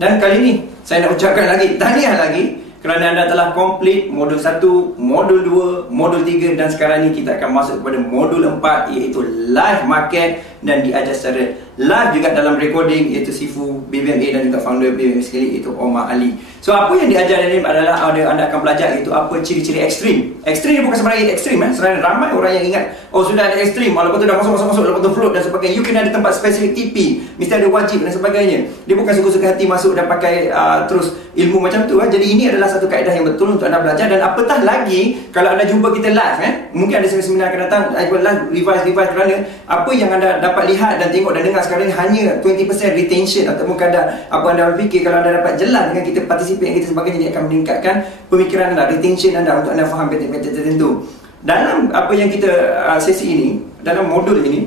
Dan kali ini saya nak ucapkan lagi tahniah lagi kerana anda telah komplit modul 1, modul 2, modul 3 dan sekarang ni kita akan masuk kepada modul 4 iaitu live market dan diajar secara live juga dalam recording iaitu Sifu BBMA dan juga founder BBMA sekali iaitu Omar Ali. So apa yang diajar ini adalah anda akan belajar iaitu apa ciri-ciri ekstrim. Ekstrim ni bukan sebenarnya ekstrim sebenarnya ramai orang yang ingat oh sudah ada ekstrim lepas tu dah masuk lepas tu float dan sebagainya. You kena ada tempat spesifik TP, mesti ada wajib dan sebagainya. Dia bukan suka-suka hati masuk dan pakai terus ilmu macam tu Jadi ini adalah satu kaedah yang betul untuk anda belajar. Dan apatah lagi kalau anda jumpa kita live mungkin ada seminar akan datang live revise kerana apa yang anda dapat lihat dan tengok dan dengar sekarang ni hanya 20% retention ataupun kadar apa anda berfikir. Kalau anda dapat jelas dengan kita participate yang kita sebagainya, dia akan meningkatkan pemikiran anda, retention anda untuk anda faham pattern-pattern tertentu. Dalam apa yang kita sesi ini, dalam modul ini,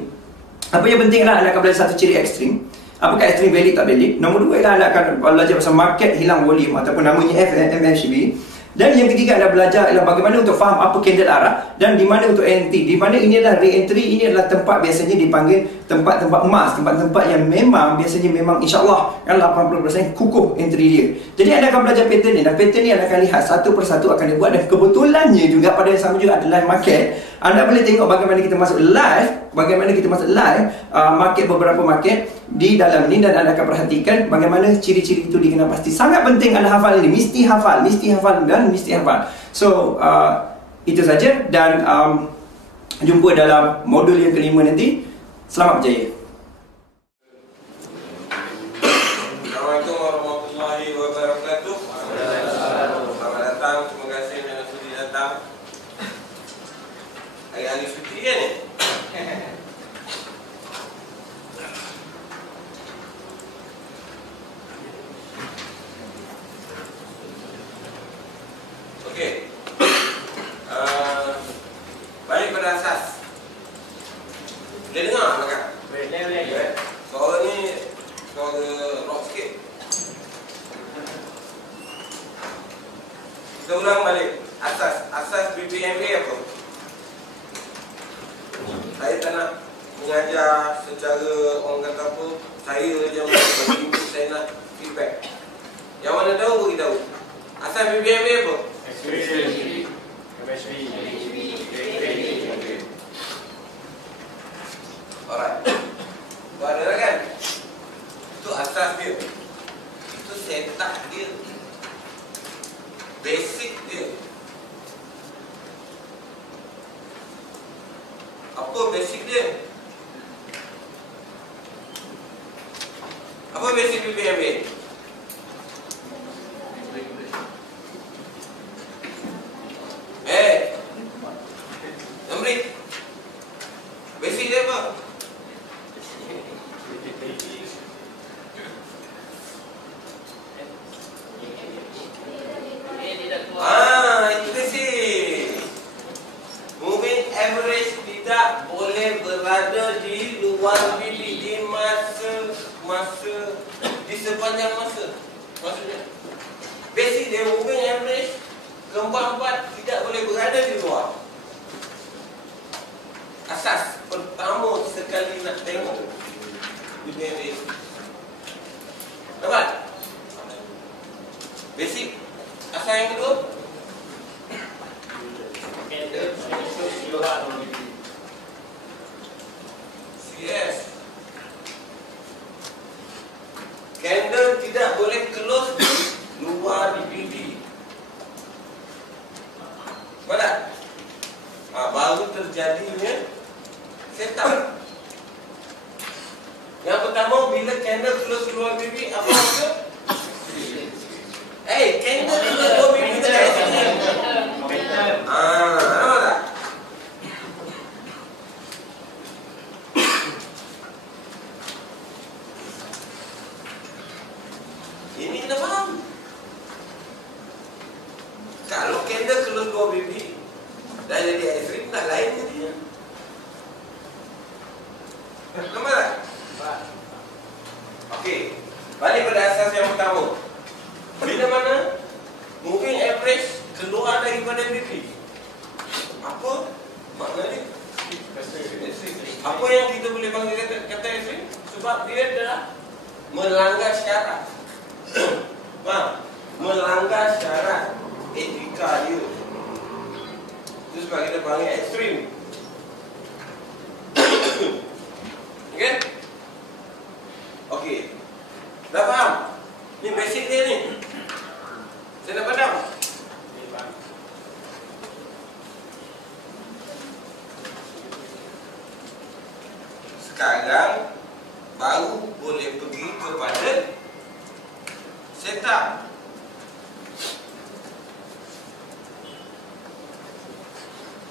apa yang penting adalah anda akan belajar satu ciri ekstrim. Apakah ekstrim valid tak valid? Nombor 2 ialah anda akan belajar pasal market hilang volume ataupun namanya FMCB. Dan yang ketiga anda belajar ialah bagaimana untuk faham apa candle arah dan di mana untuk entry. Di mana ini adalah re-entry, ini adalah tempat biasanya dipanggil tempat-tempat emas, tempat-tempat yang memang biasanya memang insya-Allah kan 80% kukuh entry dia. Jadi anda akan belajar pattern ni dan pattern ni anda akan lihat satu persatu akan dibuat dan kebetulannya juga pada yang sama juga adalah market. Anda boleh tengok bagaimana kita masuk live, market beberapa market di dalam ini dan anda akan perhatikan bagaimana ciri-ciri itu dikenal pasti. Sangat penting anda hafal ini, mesti hafal dan mesti hafal. So itu saja dan jumpa dalam modul yang kelima nanti. Selamat berjaya. Assalamualaikum warahmatullahi wabarakatuh. Selamat datang, terima kasih kerana sudi datang. Hari-hari cuti kan ni? Okey. Balik pada asas. Boleh dengar tak? Boleh. Suara ni suara rock sikit. Kita ulang balik. Asas BBMA apa? Saya tak nak mengajar secara orang kata apa, saya je bagi input, saya nak feedback. Yang mana tahu bagi tahu. Asas BBMA apa? Alright. Buat ada lah kan? Itu asas dia. Itu setup dia. Basic dia. Apa basic dia? Apa basic BBMA? Amri. Basic dia apa? Itu basic. Moving average tidak boleh berada di luar bilik di masa di sepanjang masa. Maksudnya basic dia moving average keempat-empat tidak boleh berada di luar. Asas pertama sekali nak tengok BBMA. Dapat? Basic. Asas yang kedua CS. Candle tidak boleh close di luar BB. Mana? Baru terjadinya setup. Yang pertama bila candle close keluar BB apa maksud? Candle close keluar BB kita kat sini. Nampak tak? Ini kena faham. Kalau candle close keluar BB dah jadi ekstrim, tak lain jadinya. Nampak tak? Okey, balik pada asas yang pertama. Bila mana moving average keluar daripada BP, apa maknanya? Apa yang kita boleh panggil kata ekstrim? Sebab dia adalah melanggar syarat. Faham? Melanggar syarat etika dia. Itu sebab kita panggil ekstrim. Okay? Okey. Dah faham? Ni basic dia ni. Saya dah padam. Sekarang baru boleh pergi kepada setup.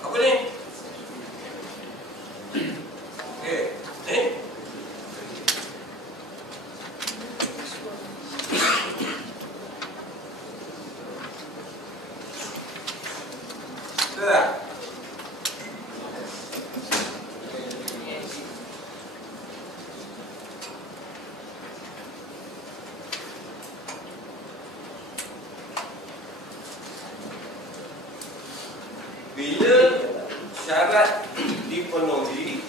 Apa ni? Okey, ni. Betul tak? Bila syarat dipenuhi,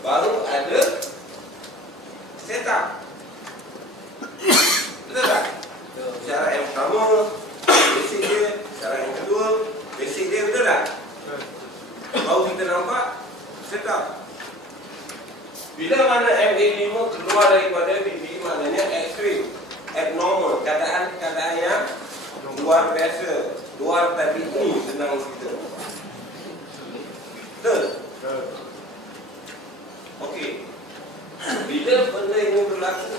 baru ada setup. Betul tak? Syarat yang pertama, basic dia. Syarat yang kedua, basic dia. Betul tak? Baru kita nampak setup. Bila mana MA5 keluar daripada BB, maknanya ekstrim, abnormal, keadaan yang luar biasa, luar tabi'i, senang kita. Betul? Okey. Bila benda ini berlaku,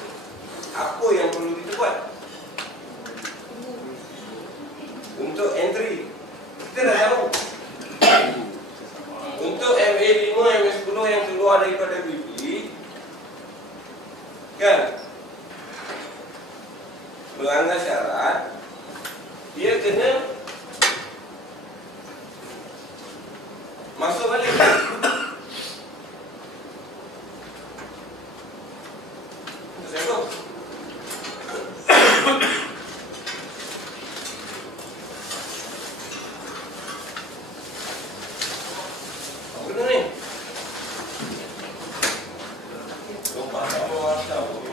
apa yang perlu kita buat? Untuk entry, kita dah tahu. Untuk MA5, MA10 yang keluar daripada BB, kan, melanggar syarat, dia kena masuk balik. Tersebut. Apa benda ni? Lompat sama wartau.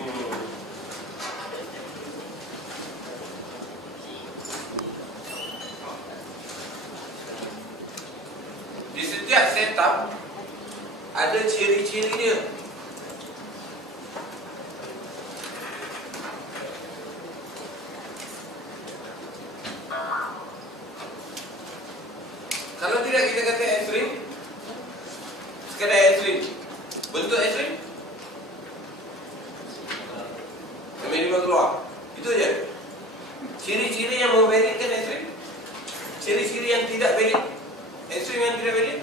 Di setiap setup ada ciri-ciri dia. Kalau tidak kita kata ekstrim, sekadar ekstrim. Bentuk ekstrim, MA5 keluar. Itu je. Ciri-ciri yang memvalidkan ekstrim, ciri-ciri yang tidak valid. Ekstrim yang tidak valid,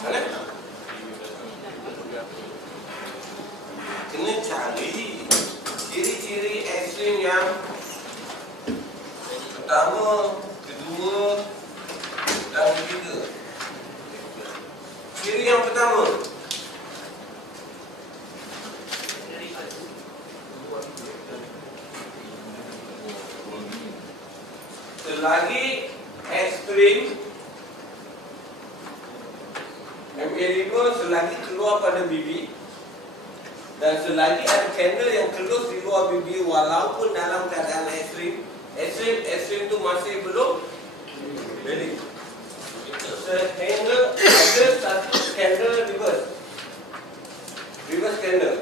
mana? Kena cari ciri-ciri ekstrim yang pertama, kedua dan ketiga. Ciri yang pertama, selagi ekstrim MA5 selagi keluar pada BB dan selagi ada candle yang close di luar BB walaupun dalam keadaan ekstrim, ekstrim tu masih belum valid. Sehingga ada satu candle reverse candle.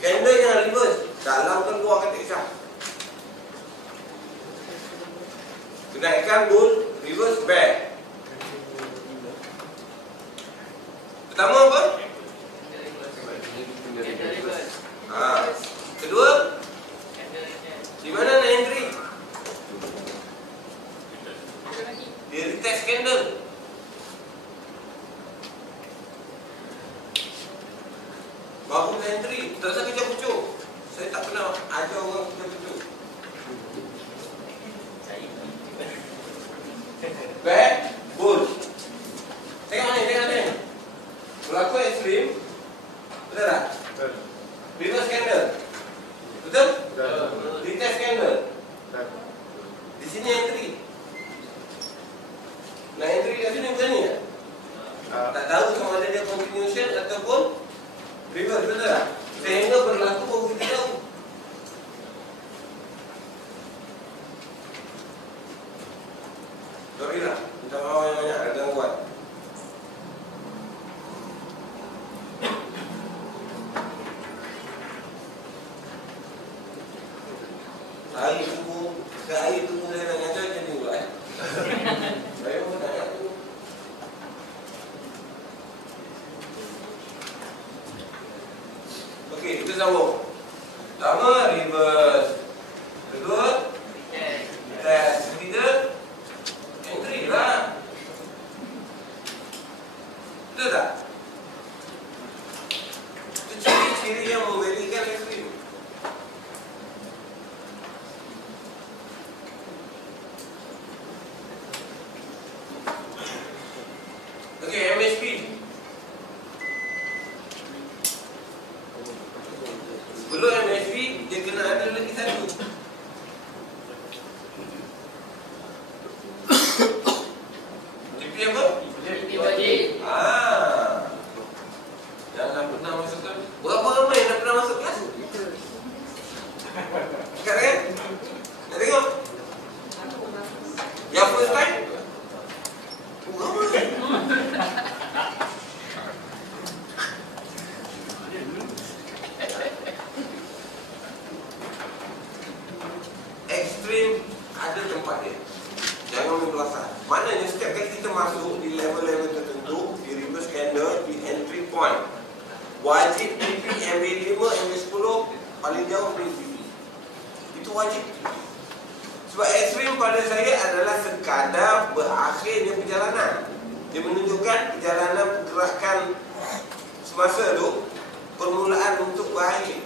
Candle yang reverse dalam keluar ketik sah. Kenaikan bull, reverse bear. Pertama apa? Kedua, di mana nak entry? Dia retest candle. Baru entry, tak usah kerja pucuk. Saya tak pernah ajar orang kerja pucuk. Back, bull. Tengok ni. Berlaku ekstrim. Betul tak? Betul. Reverse candle. Betul? Betul. Retest candle. Betul. Di sini entry. Nak entry kat sini bukan ni tak? Tak tahu sama ada extension ataupun reverse, betul tak? Sehingga berlaku baru kita tahu. Sorry lah, minta maaf banyak-banyak ada gangguan. Air tunggu saya nak nyata macam ni pula Saya pun nak nyata. Okey, kita sambung. Pertama, reverse. Kedua, test. Ketiga, entry lah. Betul tak? Itu ciri-ciri yang membedakan ekstrim. Okey, MSP. Sebelum MSP, dia kena ada lagi satu. TP apa? TP wajib. Yang dah pernah masuk kelas. Berapa ramai yang dah pernah masuk kelas? Dekat kan? Nak tengok? Yang first time? Ramai. Ekstrim ada tempat dia. Jangan membelasah. Maknanya setiap kali kita masuk di level-level tertentu, di reverse candle, di entry point, wajib TP MB5, MB10 paling jauh dari TP. Itu wajib. Sebab ekstrim pada saya adalah sekadar berakhirnya perjalanan. Dia menunjukkan perjalanan pergerakan semasa itu, permulaan untuk berakhir.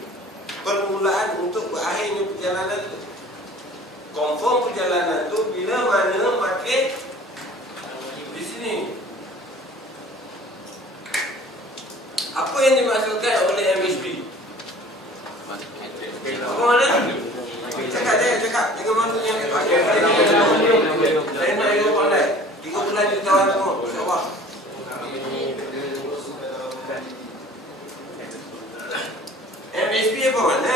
Permulaan untuk berakhirnya perjalanan itu. Confirm perjalanan tu bila mana market di sini. Apa yang dimaksudkan oleh MSB? Apa mana? Cakap. Jangan masuk yang saya nak ikut online. 3 bulan di kawan semua. InsyaAllah. MSB apa mana?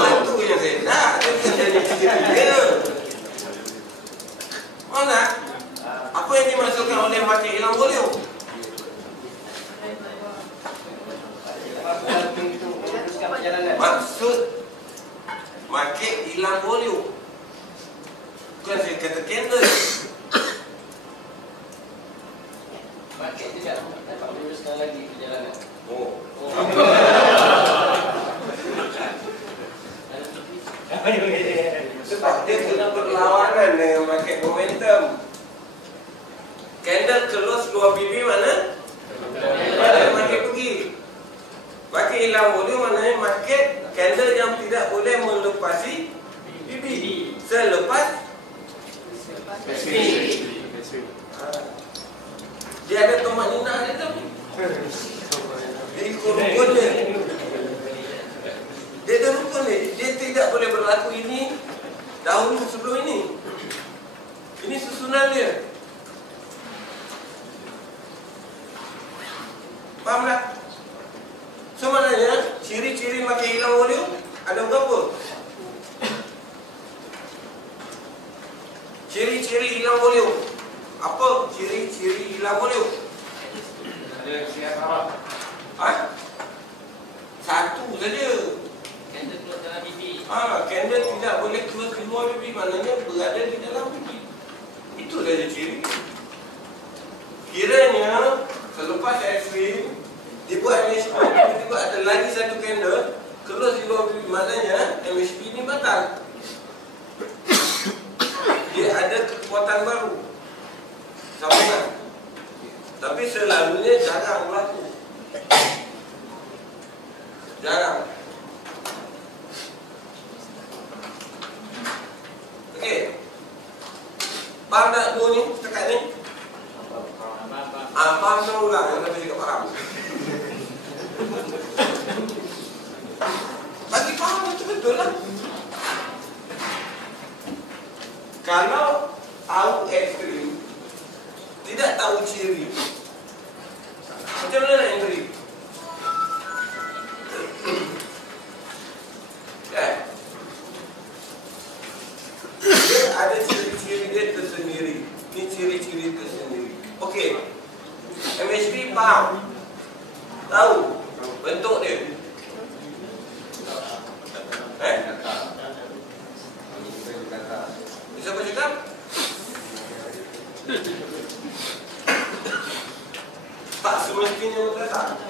Satu yang saya nak. Dia mana? Apa yang dimaksudkan oleh market hilang volume? Maksud market hilang volume. Bukan saya kata candle. Market tidak dapat meneruskan lagi perjalanan. Sebab dia kena berlawanan dengan market momentum. Candle close keluar BB mana? Market pergi. Market hilang volume maknanya market candle yang tidak boleh melepasi BB selepas dia ada tomat nina dia tu. Dia ikut rukun dia. Dia ada rukun dia. Dia tidak boleh berlaku ini dahulu sebelum ini. Ini susunan dia. Faham tak? So maknanya ciri-ciri market hilang volume ada berapa? Ciri-ciri hilang volume. Apa ciri-ciri hilang volume? Ada siap harap. Satu saja. Candle keluar dalam BB. Candle tidak boleh keluar BB, maknanya berada di dalam BB. Itu saja ciri. Kiranya selepas ekstrim dibuat MSP, tiba-tiba ada lagi satu candle close di luar BB, maknanya MSP ini batal. Dia ada kekuatan baru. Sambungan. Tapi selalunya jarang berlaku. Jarang. Okey. Faham tak dua ni? Setakat ni? Faham tak ulang? Yang lebih cakap faham. Bagi faham itu betul lah. Kalau tahu ekstrim, tidak tahu ciri, Macam mana nak entry? Kan? Dia ada ciri-ciri dia tersendiri. Ini ciri-ciri tersendiri. Okey. MHP faham? Tahu bentuk dia? Siapa cakap? Tak semestinya berkata.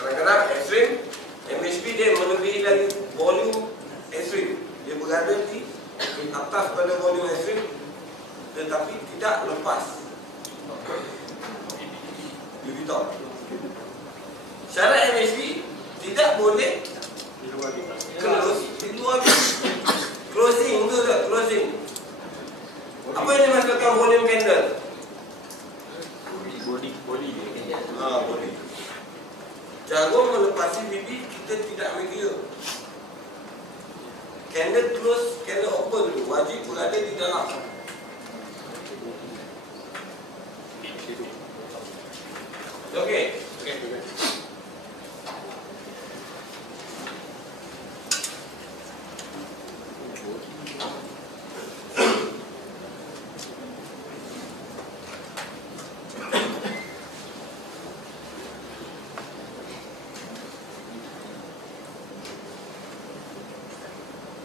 Kadang-kadang ekstrim, MHP dia melebihi dari volume ekstrim. Dia berada di atas pada volume ekstrim, tetapi tidak lepas. Begitu. Syarat MHP tidak boleh close di luar. Closing tu tak? Closing. Apa yang dimaksudkan volume candle? Body dia. Body. Jarum melepasi bibi, kita tidak media. Candle close, candle open dulu. Wajib berada di dalam. Okey.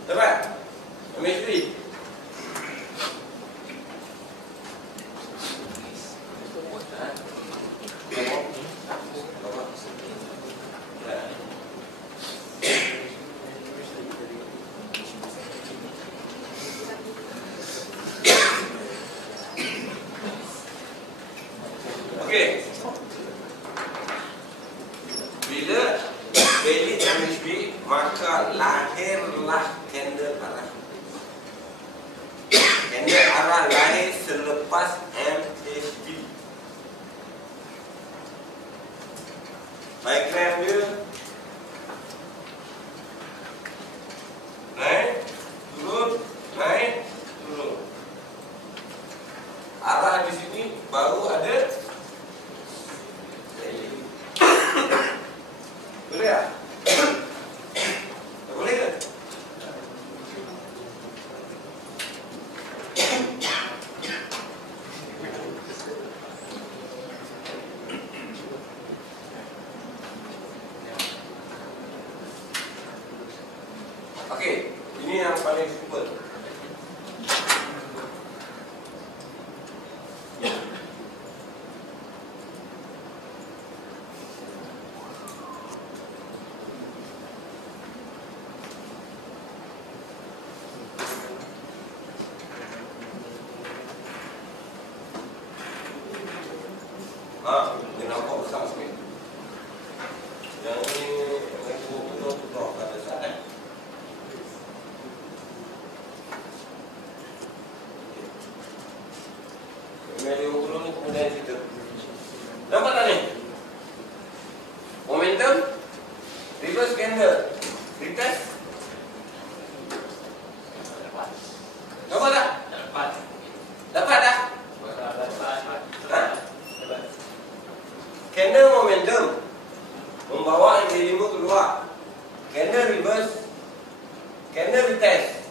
Dapat? MHP. Okey. Bila valid MHP, maka lahirlah candle arah. Candle arah lahir selepas MHP. Diagram dia naik, turun, naik, turun. Arah di sini baru ada. Boleh tak? Boleh tak? Okey, ini yang paling simple. Dia nampak besar sikit. Yang ini betul-betul pada saat. Media ukur ni kemudian kita. Nampak tak ni? Momentum, reverse candle, retest. Nampak tak? Dapat tak? Candle momentum membawa MA5 keluar. Candle reverse, candle retest.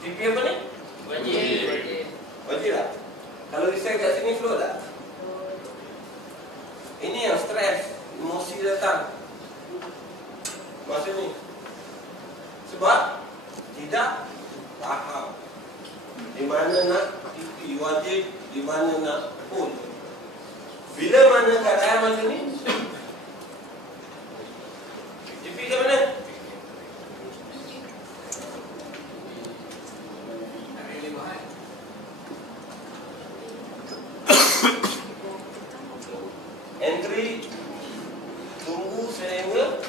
TP apa ni? Wajib tak? Kalau reset kat sini flow tak? Ini yang stres, emosi datang masa ni. Sebab tidak faham di mana nak TP wajib, di mana nak pull. Bila mana keadaan macam ni, TP ke mana? Entry tunggu sehingga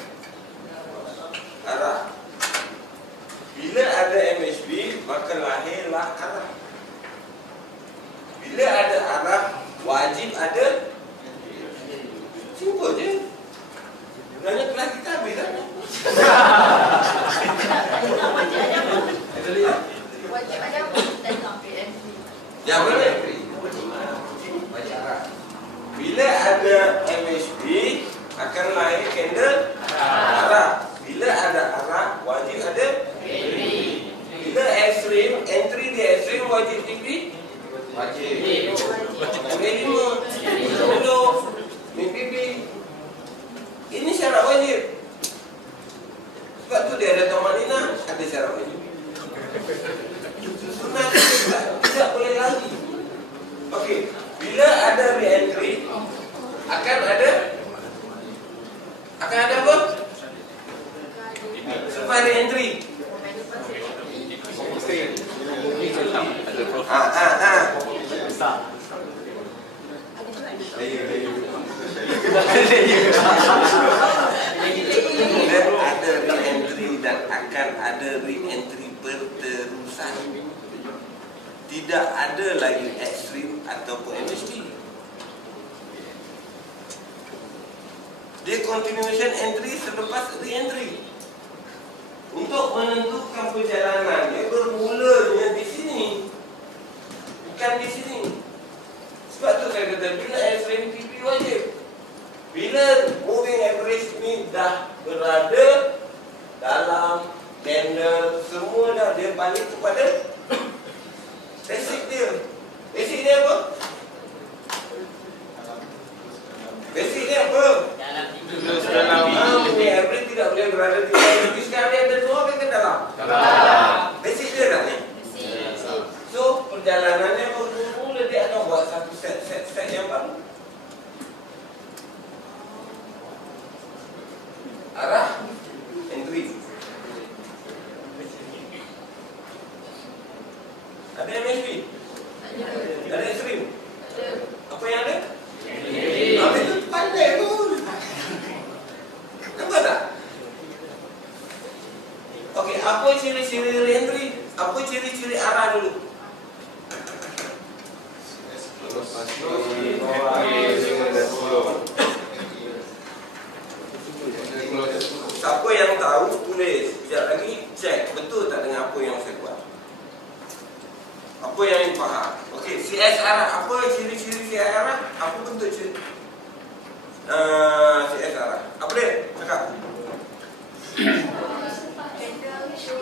arah. Bila ada MHP, maka lahirlah arah. Bila ada arah, wajib ada. Simple je. Sebenarnya kelas kita habis kan? Wajib ada apa? Yang mana? Bila ada MHP akan lahir candle arah. Bila ada arah wajib ada entry. Bila ekstrim, entry di ekstrim wajib TP. Wajib. MA5, 10, MPP. Ini syarat wajib. Sebab tu dia ada Tomanina, ada syarat wajib. Sunat tidak boleh lagi. Okey, bila ada re-entry akan ada apa? Selepas re-entry. Ada re-entry dan akan ada re-entry berterusan. Tidak ada lagi ekstrim ataupun MHP. Dia continuation entry selepas re-entry. Untuk menentukan perjalanan dia bermulanya di sini, bukan di sini. Sebab tu saya kata bila ekstrim TP wajib. Bila moving average ni dah berada dalam candle, semua dah dia balik kepada basic dia. Basic dia apa? Basic dia apa? Moving average tidak boleh berada di dalam. Jadi sekarang dia ada dua ke dalam? Basic dia dah ni. So perjalanannya bermula dia akan buat satu set yang baru. Arah entry. Ada MHP? Ada ekstrim? Apa yang ada? Apa itu pandai pun. Nampak tak? Okey, apa ciri-ciri re-entry? Apa ciri-ciri arah dulu? Siapa yang tahu tulis. Sekejap lagi cek betul tak dengan apa yang saya buat. Apa yang faham? Okey, CS arah. Apa ciri-ciri CS arah? Apa bentuk ciri? CS arah. Apa dia? Cakap.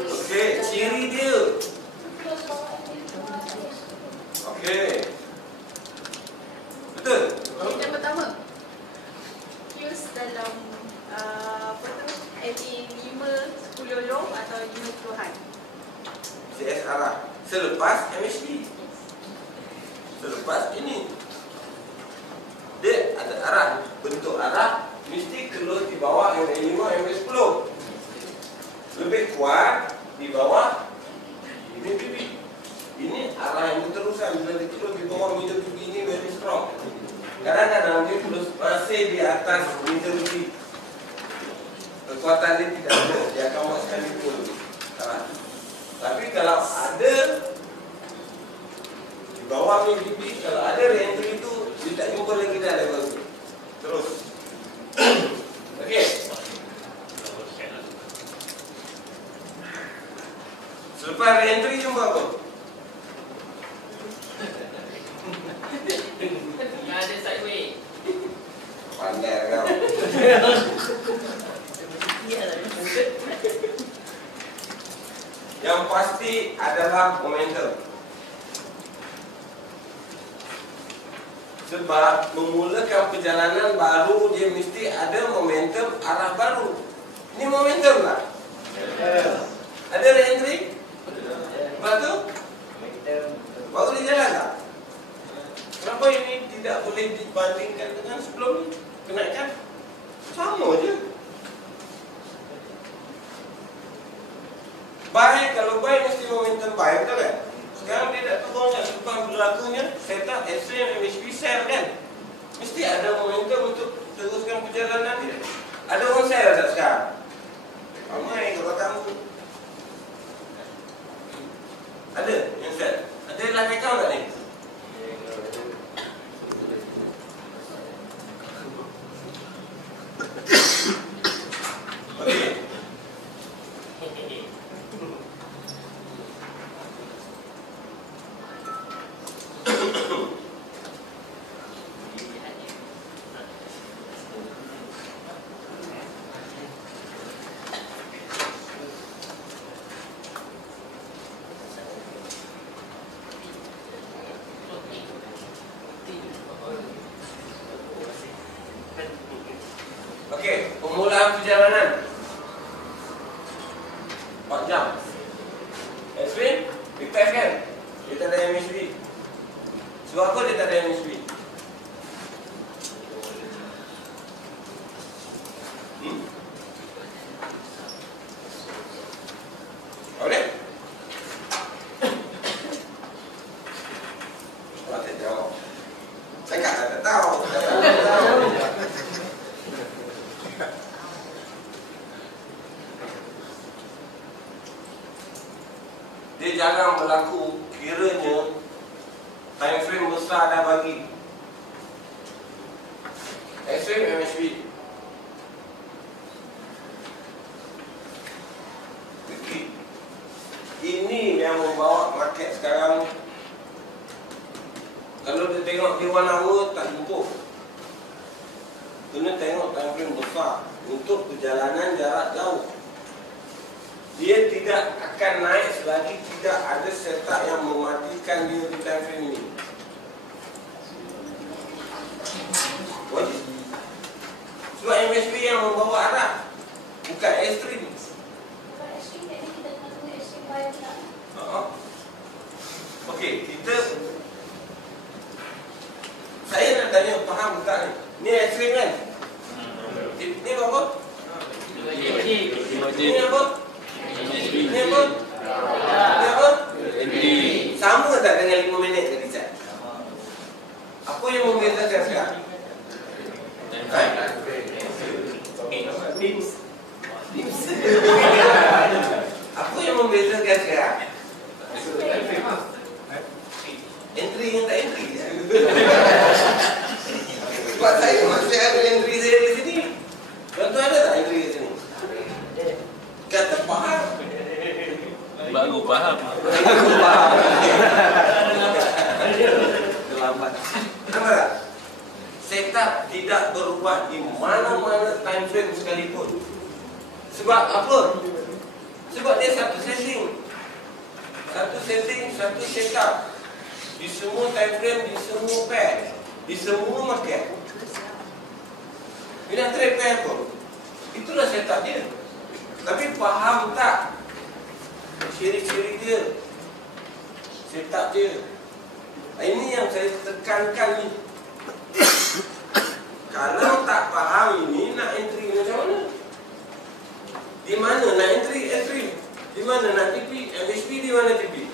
Okey, ciri dia. Okey. Betul? Yang pertama, fuse dalam apa tu, MA5 10 long atau 50-an. CS arah. Selepas MHP. Selepas ini dia ada arah. Bentuk arah mesti keluar di bawah MA5, MA10. Lebih kuat di bawah MPP. Ini arah yang berterusan. Bila dia keluar di bawah MPP ini very strong. Kadang-kadang dia masih di atas MPP. Kekuatan dia tidak ada. Dia akan buat sekali pun arah. Tapi kalau ada di bawah MPP, kalau ada re-entry itu, dia tak jumpa lagi dah level itu. Terus. Okey. Selepas re-entry jumpa apa? Ada sideway. Pandai kau. Yang pasti adalah momentum. Sebab memulakan perjalanan baru dia mesti ada momentum arah baru. Ini momentum lah. Ada re-entry? Lepas tu? Baru dia jalan tak? Kenapa ini tidak boleh dibandingkan dengan sebelum ni? Kenaikan? Sama je. Baik, kalau baik mesti momentum baik, betul kan? Sekarang dia tak turun kan? Sebab berlakunya setup extreme MHP sell kan? Mesti ada momentum untuk teruskan perjalanan dia. Ada orang sell tak sekarang? Ramai kalau kamu. Ada yang sell? Ada live account tak ni? Okey. perjalanan 4 jam. Explain? Request kan? Dia tak ada MHB. Sebab apa dia tak ada MHB? Boleh? Orang tak jawab. Saya tak tahu. Dia jangan berlaku kiranya time frame besar dah bagi. Extreme MHB. Ini yang membawa market sekarang. Kalau dia tengok di 1 hour tak cukup. Kena tengok time frame besar untuk perjalanan jarak jauh. Dia tidak akan naik selagi tidak ada setup yang mematikan dia di time frame ini. Wajib. Sebab MHB yang membawa arah, bukan ekstrim. Okey, kita saya nak tanya, faham tak ni? Ni ekstrim kan? Ni apa? Ni apa? Ni apa? Ni apa? Sama tak dengan 5 minit tadi, Cak? Apa yang membezakan sekarang? Apa yang membezakan sekarang? Entry yang tak entry. Sebab saya masih ada entry saya di sini. Tuan-tuan ada tak entry di sini? Kata faham. Baru faham. Terlambat. Nampak tak? Setup tidak berubah di mana-mana time frame sekalipun. Sebab apa? Sebab dia satu setting. Satu setting, satu setup. Di semua time frame, di semua pair, di semua market. Dia nak trade pair pun. Itulah setup dia. Tapi faham tak ciri-ciri dia, setup dia? Ini yang saya tekankan ni. Kalau tak faham ini, nak entry macam mana? Di mana nak entry? Di mana nak TP? MHB di mana TP?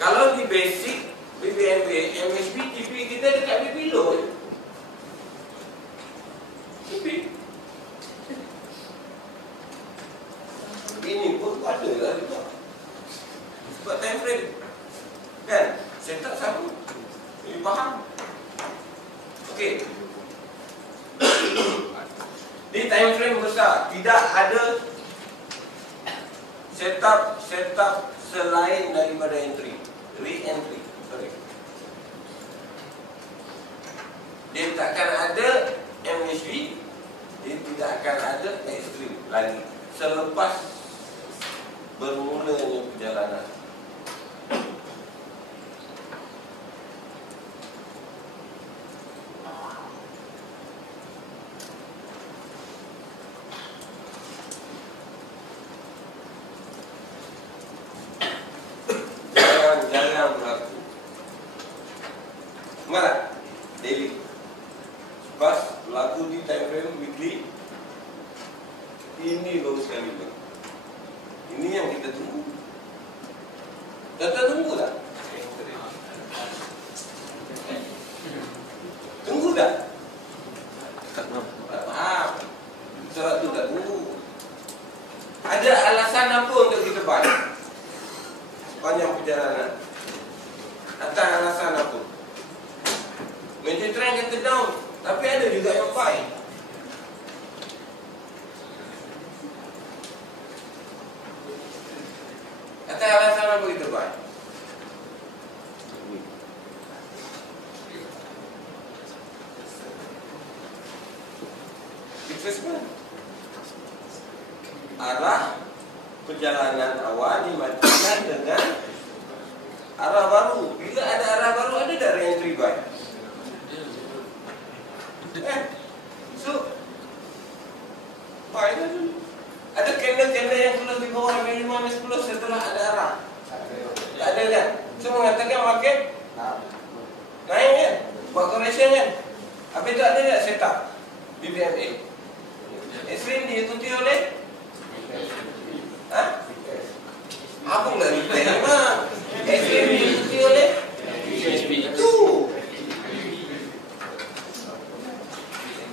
Kalau di basic BBMB, MHB, TP kita dekat BB low. TP. Ini pun ada lah juga. Sebab time frame kan? Setup sama. Ini faham? Okey. Di time frame besar tidak ada setup selain daripada entry, re-entry. Sorry. Dia takkan ada MHB, dia tidak akan ada extreme lagi selepas bermulanya perjalanan. Jangan berlaku. Mana? Daily. Pas berlaku di time frame weekly. Ini bagus sekali. Ini yang kita tunggu. Kita tunggu tak? Tunggu tak? Tak faham. Sebab tu tak tunggu. Ada alasan apa untuk kita buy sepanjang perjalanan? Atas alasan apa? Major trend kata down, tapi ada juga yang buy. Atas alasan apa kita buy? Retracement. Arah perjalanan awal dimatikan dengan arah baru. Bila ada arah baru, ada tak re-entry buy? So File dulu. Ada kender-kender yang close di bawah MA5, MA10 setelah ada arah? Tak ada kan? So mengatakan market naik kan? Buat correction kan? Habis tu ada tak setup BBMA? Extreme diikuti oleh apa nak repair memang? Extreme diikuti oleh itu.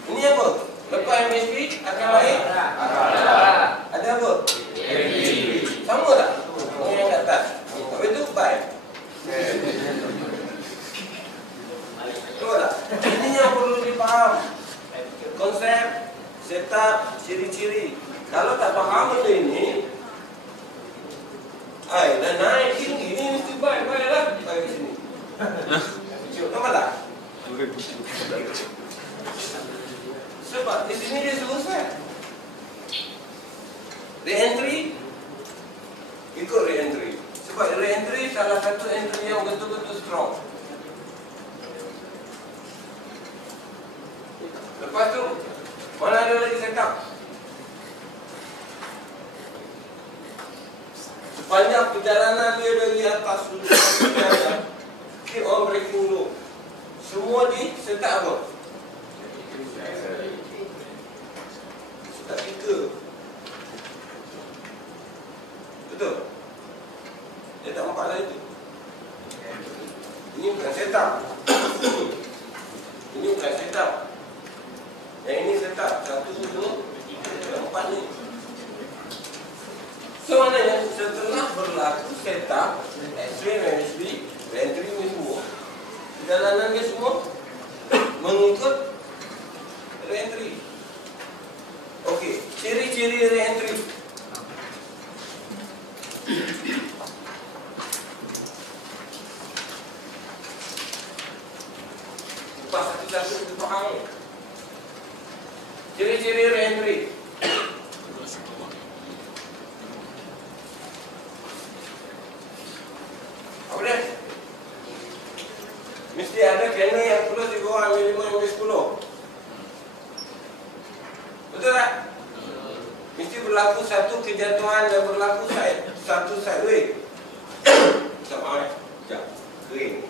Ini apa? Lepas MSP akan naik ada apa? Sama tak? Yang kat atas. Habis tu buy. Betul tak? Ini yang perlu dipaham. Konsep, setup, ciri-ciri. Kalau tak faham benda ini, dah naik tinggi ni mesti buy lah. Buy di sini. Nampak tak? Sebab di sini dia selesai. Re-entry, ikut re-entry. Sebab re-entry salah satu entry yang betul-betul strong. Lepas tu, mana ada lagi setup? Sepanjang perjalanan dia dari atas dulu keep on breaking low. Semua di setup apa? Setup 3. Betul? Dia tak 4 lah itu. Ini bukan setup. Ini bukan setup. Yang ini setup 1, 2, 4 ni. So maknanya setelah berlaku setup, extreme MSB, re-entry ni semua, perjalanan dia semua mengikut re-entry. Okey, ciri-ciri re-entry. Lepas satu-satu kita faham. Ciri-ciri re-entry. Apa dia? Mesti ada candle yang close di bawah MA5, MA10. Betul tak? Mesti berlaku satu kejatuhan dan berlaku satu sideway. Sama eh? Sekejap. Kering.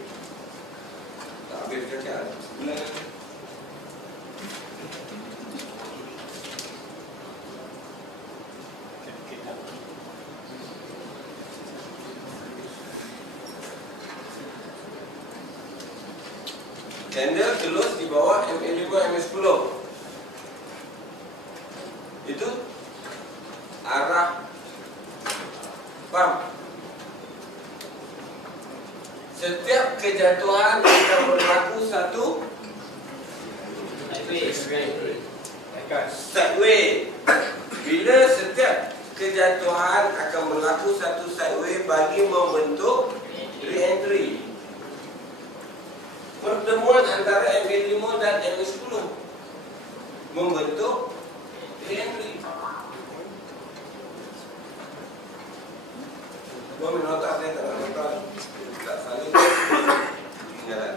Tak habis cakap. Candle close di bawah MA5, MA10. Itu arah pump. Setiap kejatuhan akan berlaku satu sideway. Bila setiap kejatuhan akan berlaku satu sideway bagi membentuk re-entry. Pertemuan antara MA5 dan MA10 membentuk re-entry. Gua menota saya tak nak nota. Tak saling.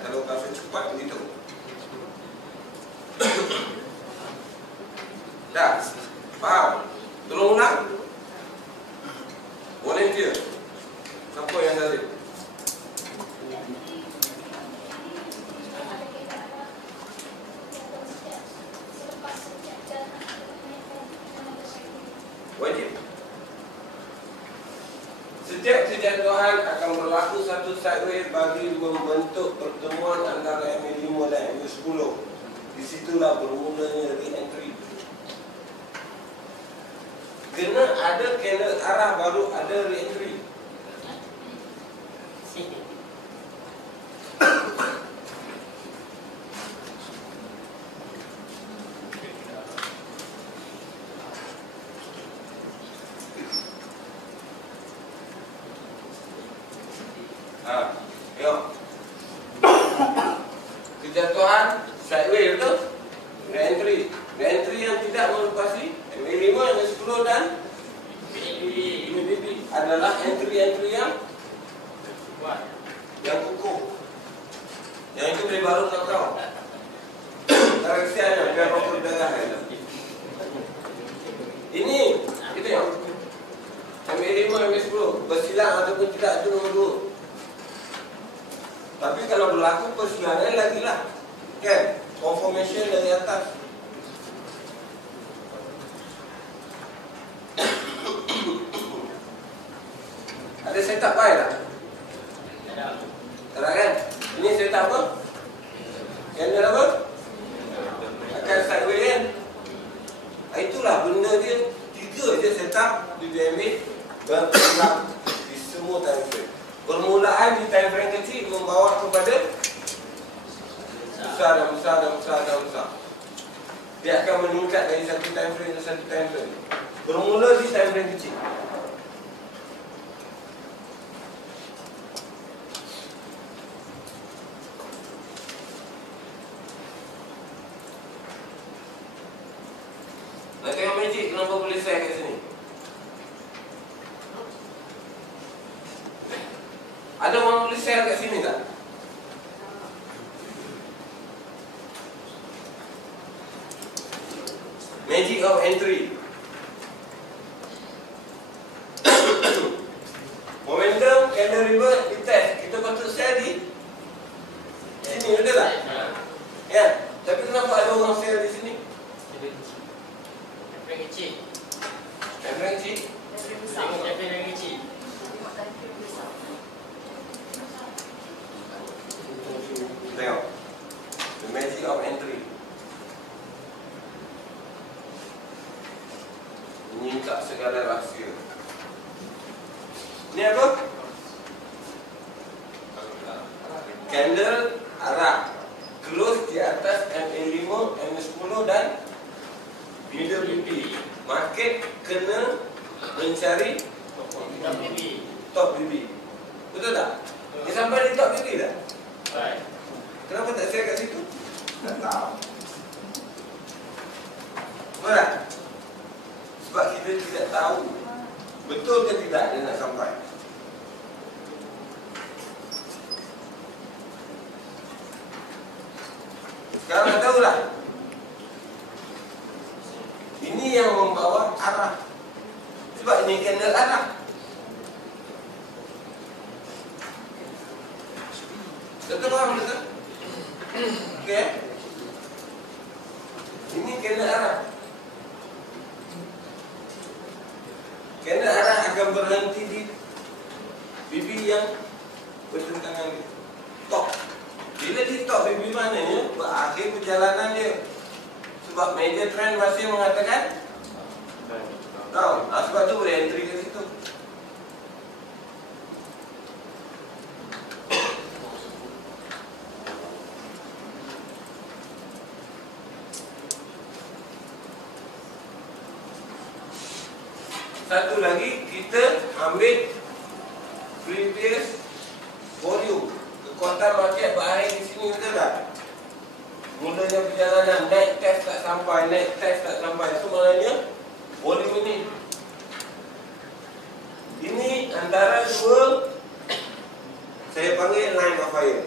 Kalau kasus cepat begitu. Dah. Faham? Tolong ulang. Volunteer. Siapa yang dari? Wajib. Setiap kejatuhan akan berlaku satu sideway bagi membentuk pertemuan antara MA5 dan MA10. Disitulah bermulanya re-entry. Kena ada candle arah baru ada re-entry. Yuk. Kejatuhan sideway betul? Re-entry. Re-entry yang tidak melepasi MA5, MA10 dan BBB adalah entry-entry yang kukuh. Yang itu boleh baru tak tahu. Kesiannya biar rokok darah. tidak, itu nombor 2. Tapi kalau berlaku persilangan lagi lah, kan? Conformation dari atas. Ada setup baik tak? Tak kan? Ini setup apa? Candle apa? Akan sideways kan? Itulah benda dia. 3 je setup diambil berulang di semua time frame. Permulaan di time frame kecil membawa kepada besar dan besar dan besar dan besar. Dia akan meningkat dari satu time frame ke satu time frame. Bermula di time frame kecil. Nak tengok magic, kenapa boleh share kat sini? Ada orang boleh share kat sini tak? Magic of entry. Momentum, candle river, di test. Kita patut share di sini, betul tak? Ya. Tapi kenapa ada orang share di sini? Yang kecil. Yang kecil? Yang kecil. Tengok. The magic of entry. Menyingkap segala rahsia. Ini apa? Candle arah. Close di atas MA5, MA10 dan middle BB. Market kena mencari top BB. Betul tak? Dia sampai di top BB tak? Baik. Kenapa tak share kat situ? Tak tahu. Betul tak? Sebab kita tidak tahu betul ke tidak dia nak sampai. Sekarang dah tahu lah. Ini yang membawa arah. Sebab ini candle arah. Betul faham betul? Okey. Ini candle arah. Candle arah akan berhenti di BB yang bertentangan ni. Top. Bila di top BB maknanya berakhir perjalanan dia. Sebab major trend masih mengatakan down. Sebab tu boleh entry ke situ. Satu lagi, kita ambil previous volume. Kekuatan market berakhir di sini, betul tak? Mulanya perjalanan, naik test tak sampai, naik test tak sampai. Itu maknanya volume ini. Ini antara dua, saya panggil line of fire.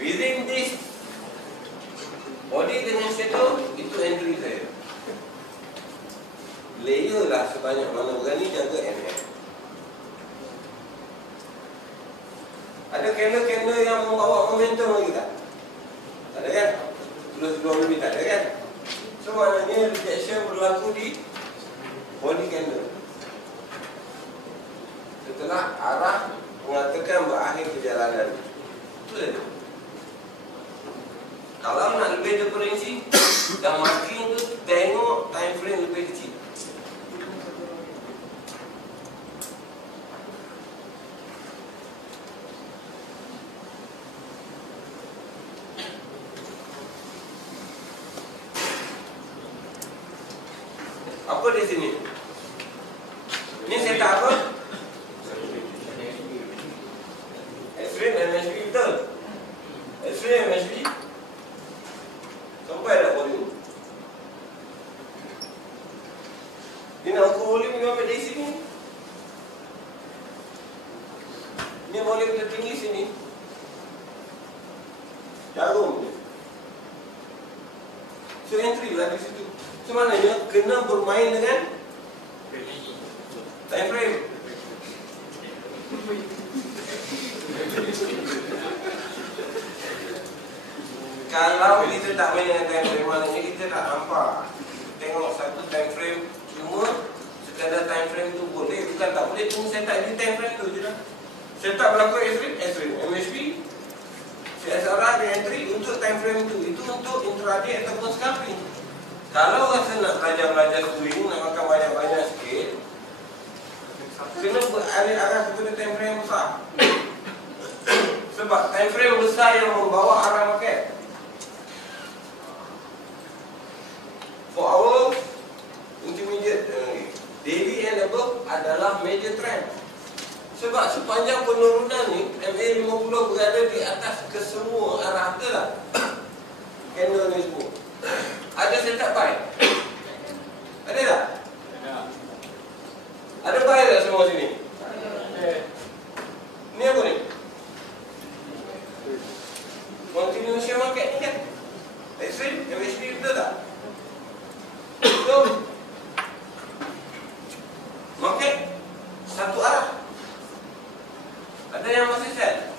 Within this body dengan shadow, itu entry saya. Layer lah sebanyak mana berani jaga MF. Ada candle-candle yang membawa momentum lagi tak? Tak ada kan? Terus lebih tak ada kan? So maknanya rejection berlaku di body candle. Setelah arah mengatakan berakhir perjalanan. Itu saja. Kalau nak lebih diferensi dan marking tu, tengok time frame lebih kecil. Apa di sini? Ini saya tak apa? X-ray MSB betul? X-ray MSB sampai dah volume. Dia nak ukur volume ni sampai dari sini. Ini volume tertinggi sini. Jarum dia. So entry lah di situ. So maknanya kena bermain dengan time frame. Kalau kita tak main dengan time frame, maknanya kita tak nampak. Tengok satu time frame, cuma sekadar time frame tu boleh, bukan tak boleh, cuma saya tak di time frame tu je lah. Saya tak berlaku S-frame, MSP, CSR ada entry untuk time frame tu. Itu untuk intraday ataupun scalping. Kalau rasa nak belajar swing, nak makan banyak-banyak sikit, kena beralih-arah kepada time frame yang besar. Sebab time frame besar yang membawa arah market. For our intermediate daily and above adalah major trend. Sebab sepanjang penurunan ni MA50 berada di atas kesemua arah adalah candle ni semua. Ada setup buy? Ada tak? Ada buy tak semua sini? Ni apa ni? Continuation market ni kan? Extreme, MHP betul tak? So, market satu arah. Ada yang masih set?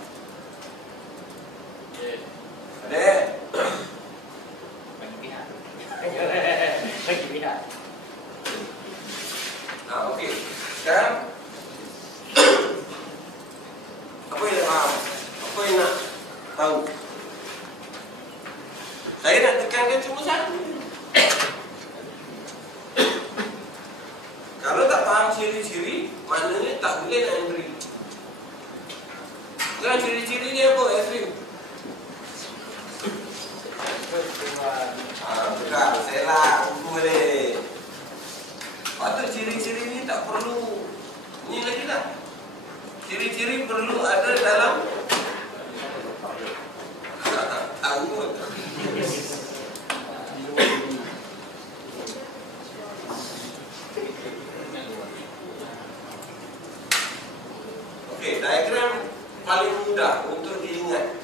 Ada. Bagi pihak. Bagi pihak. Okey. Sekarang apa yang nak faham? Apa yang nak tahu? Saya nak tekankan cuma satu. Kalau tak faham ciri-ciri, maknanya tak boleh nak entry. Kan ciri-ciri dia apa, Esri? Bukan, saya lah, boleh. Patut ciri-ciri ni tak perlu ni lagi lah. Ciri-ciri perlu ada dalam tahu. Okey, diagram paling mudah untuk diingat.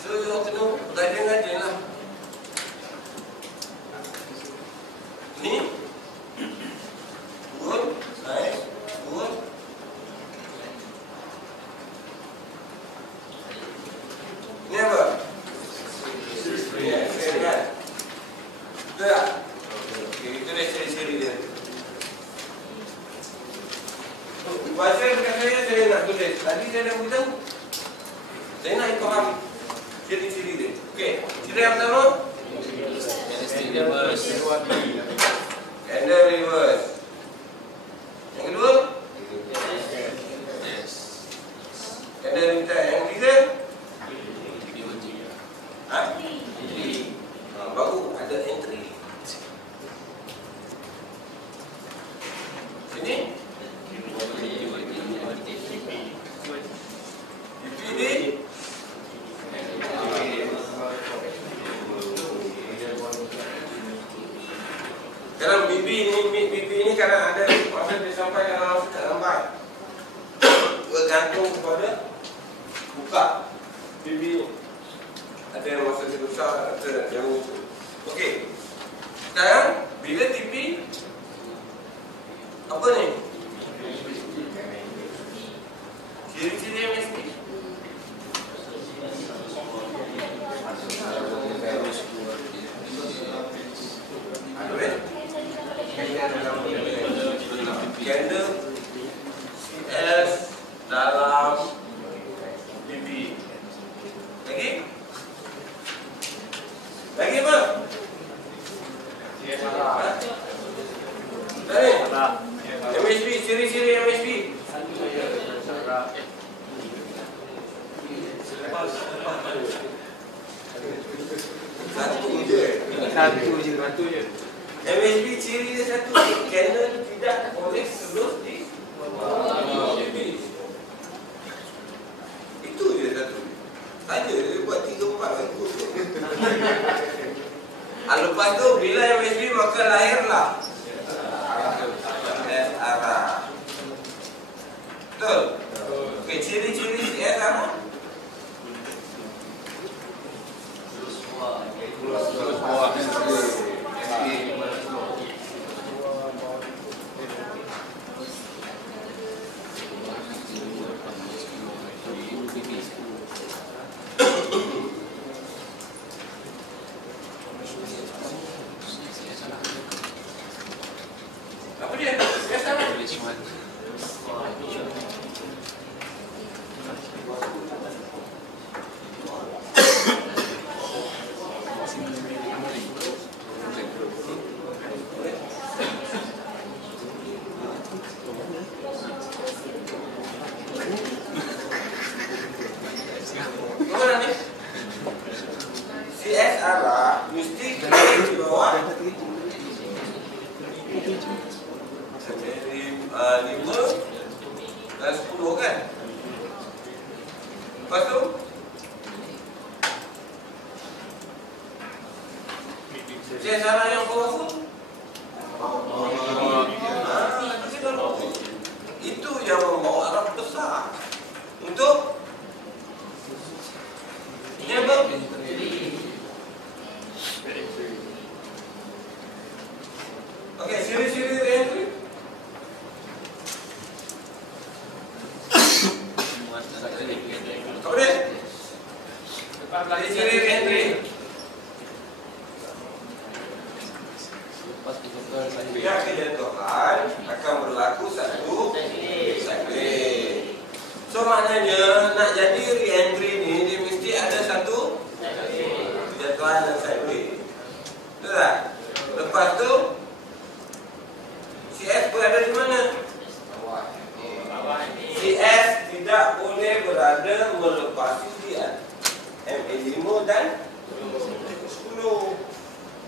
So, you kena belajar lah. Ni turun, naik, turun. Ni apa? Kan? Betul tak? Okey, itu dia ciri-ciri dia. Baca dekat saya nak tulis. Tadi saya dah beritahu. Saya nak faham ciri-ciri dia. Okey, ciri yang pertama, candle reverse. Yang kedua, candle return. Yang ketiga, baru ada entry. Sini DPD. Dalam BB ni kadang ada masa dia sampai dalam sekat lambat, bergantung kepada buka BB ni. Ada yang masa dia besar, ada yang itu. Okey. Sekarang bila TP apa ni? Ciri-ciri MSP. Candle CS dalam BB. Lagi apa? Tadi MSP, ciri-ciri MSP. Satu je. MSP ciri dia satu, candle tidak boleh terus di BB. Itu je satu. Saja dia buat 3-4 kan. Lepas tu bila MSP maka lahirlah SRA. Betul? Okey, ciri-ciri SRA. Terus bawah. 5 dan 10 kan. Lepas tu cara yang powerful. Itu yang membawa Arab besar untuk never. Okey, siri-siri reentry. Apa dia? Siri reentry. Pihak kejatuhan akan berlaku satu cycling. So maknanya nak jadi re-entry ni dia mesti ada satu kejatuhan dan cycling. Betul tak? Lepas tu CS berada di mana? CS tidak boleh berada melepasi dia MA5 dan 10.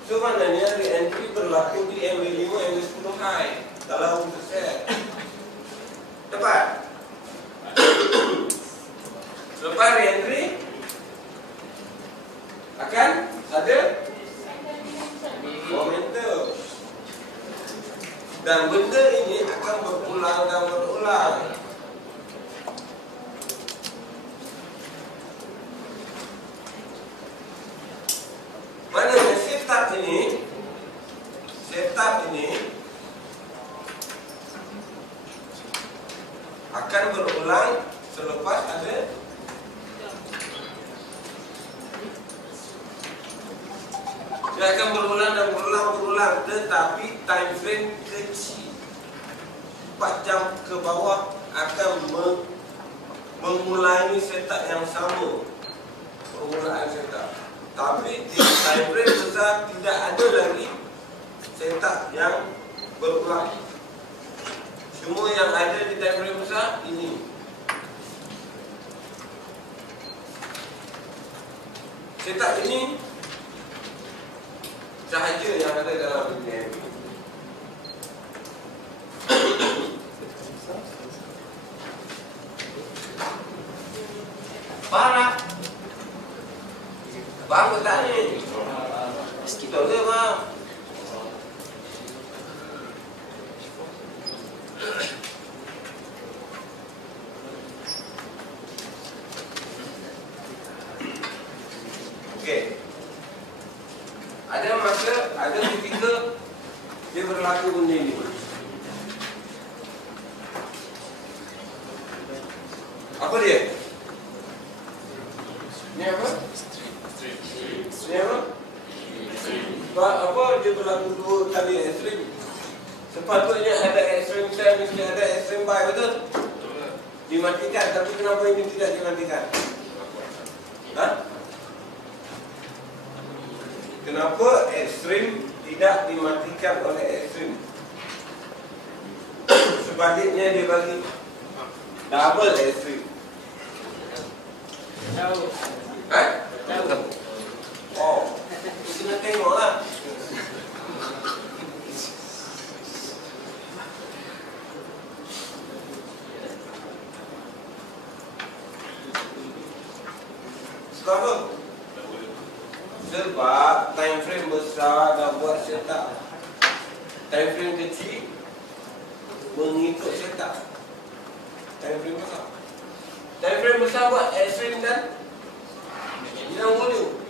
So maknanya re-entry berlaku di MW5, MW10 high kalau untuk set. Tepat? Selepas re-entry akan ada momentum. Dan benda ini akan berulang dan berulang. Maknanya setup ini akan berulang selepas ada dia akan berulang dan berulang, tetapi time frame kecil 4 jam ke bawah akan mengulangi setup yang sama, permulaan setup. Tapi di time frame besar tidak ada lagi setup yang berulang. Semua yang ada di time frame besar ini. Setup ini sahaja yang ada dalam dunia ini. Parah. Bang bertanya. Betul ke bang? Okey. Ada masa, ada ketika dia berlaku benda ini. Apa dia? Ni apa? Ni apa? Apa dia berlaku 2 kali ekstrim? Sepatutnya ada ekstrim time, mesti ada ekstrim buy, betul? Dimatikan, tapi kenapa ini tidak dimatikan? Ha? Kenapa ekstrim tidak dimatikan oleh ekstrim? Sebaliknya dia bagi double ekstrim. Tahu. Ha? Tahu. Oh, kena tengoklah. Sebab apa? Sebab time frame besar dah buat setup. Time frame kecil mengikut setup. Time frame besar. Time frame besar buat extreme dan hilang volume.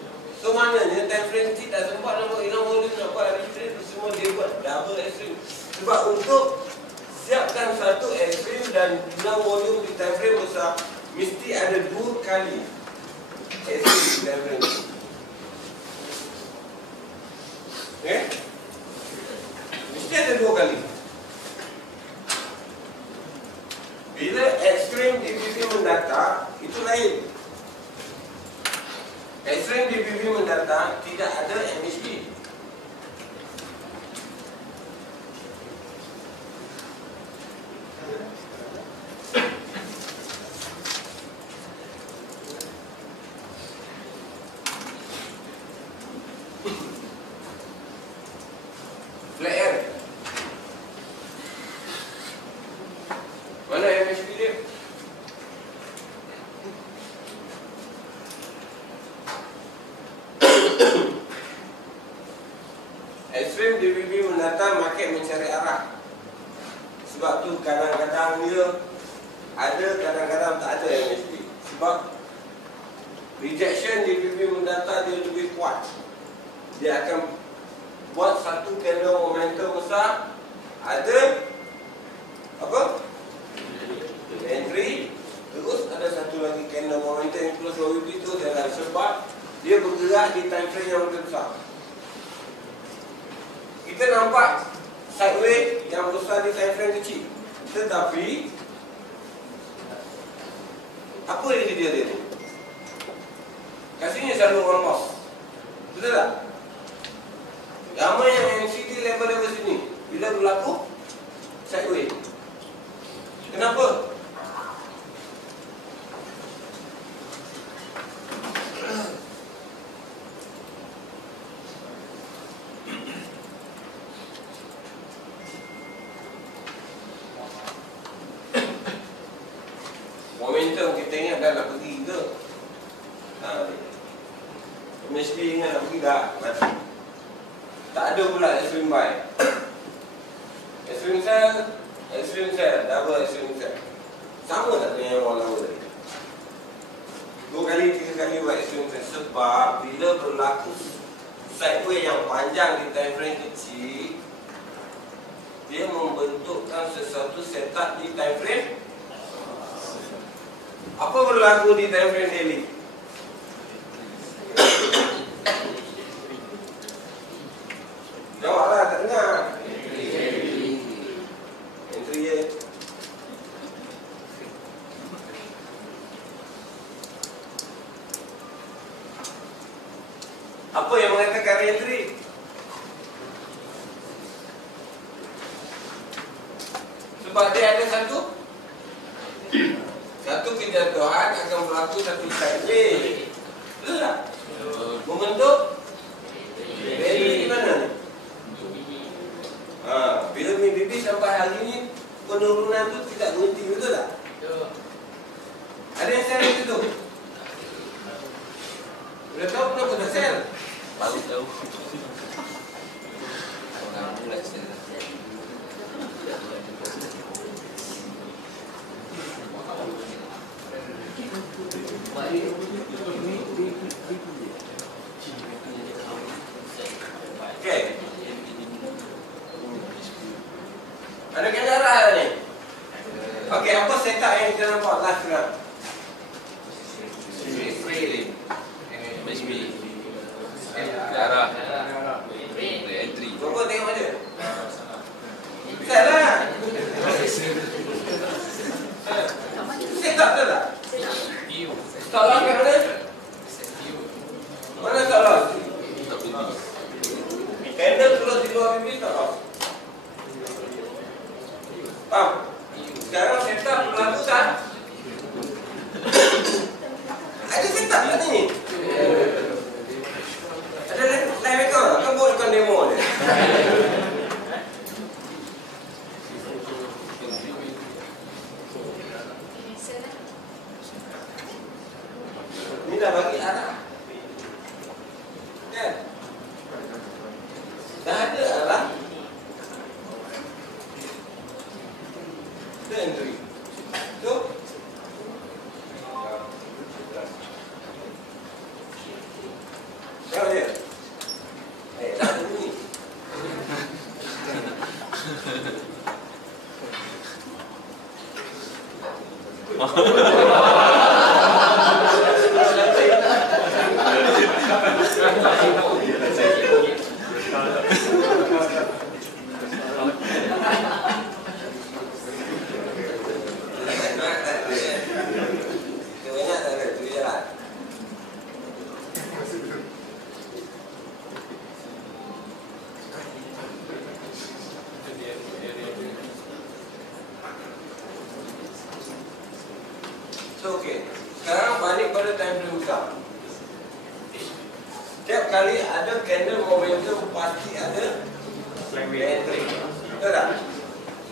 So maknanya time frame kecil dah sempat nak buat hilang volume, nak buat reframe, semua dia buat double extreme. Sebab untuk siapkan satu extreme dan hilang volume di time frame besar, mesti ada 2 kali extreme di time frame. Okay? Mesti ada 2 kali. Bila ekstrim DPP mendatang, itu lain. Ekstrim DPP mendatang tidak ada MHD. Flat air. Ekstrim DPP mendatang market mencari arah. Sebab tu kadang-kadang dia ada, kadang-kadang tak ada MACD. Sebab rejection DPP mendatang dia lebih kuat. Dia akan buat satu candle momentum besar. Ada apa? Entry. Terus ada satu lagi candle momentum yang plus WP itu jalan. Sebab dia bergerak di time frame yang lebih besar. Kita nampak sideways yang besar di time frame kecil. Tetapi apa yang dia ni? Kasihnya selalu on pause. Betul tak? Ramai yang MCD level-level sini bila berlaku sideways. Kenapa? Momentum kita ingat dah nak pergi ke? Mesti ingat nak pergi dah. Mati. Tak ada pula extreme buy. Extreme sell, double extreme sell. Sama tak dengan yang orang lain tadi? 2 kali, 3 kali buat extreme sell. Sebab bila berlaku sideways yang panjang di time frame kecil, dia membentukkan sesuatu setup di time frame. Apa berlaku di time frame daily? Jawablah, tak dengar. Entry ye. Apa yang mengatakan entry? Sebab dia ada satu kejatuhan akan berlaku satu sideways. Betul tak? Membentuk value di mana ni? Bila MACD sampai hari ni penurunan tu tidak berhenti, betul tak? Ada yang sell itu tu? Sudah tahu kenapa dah sell? Baru tahu. Orang mula sell. Okey. Ada kendaraan ni. Okey, apa setup yang kita nampak last sekarang? MACD. Darah. Entry. Berapa tengok aja? Salah. Setup tu tak? Stop loss kat mana? Mana stop loss? Candle close di luar BB stop loss. Faham? Sekarang setup berlaku tak? Ada setup tak ni? Ada live record tak? Kan bukan demo dia. Ni dah bagi arah. Kan? Dah ada arah. Itu entry. Tu. Kau dia. Dah ada bunyi. So, okey. Sekarang balik pada time frame besar. Setiap kali ada candle momentum pasti ada entry. Betul tak?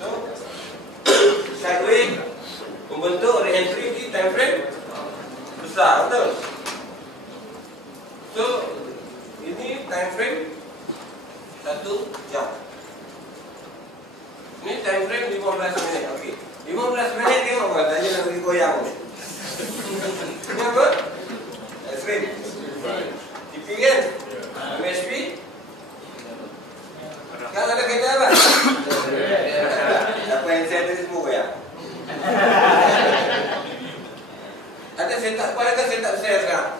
So, sideways membentuk re-entry di time frame besar, betul? So, ini time frame 1, jam. Ini time frame 15 minit. Okey. 15 minit tengok apa? Tanya nak bagi goyang. Ini apa? Frame. TV kan? MSP. Kan ada kereta lah. Apa yang saya tadi semua goyang? Ada setup, adakah setup saya sekarang?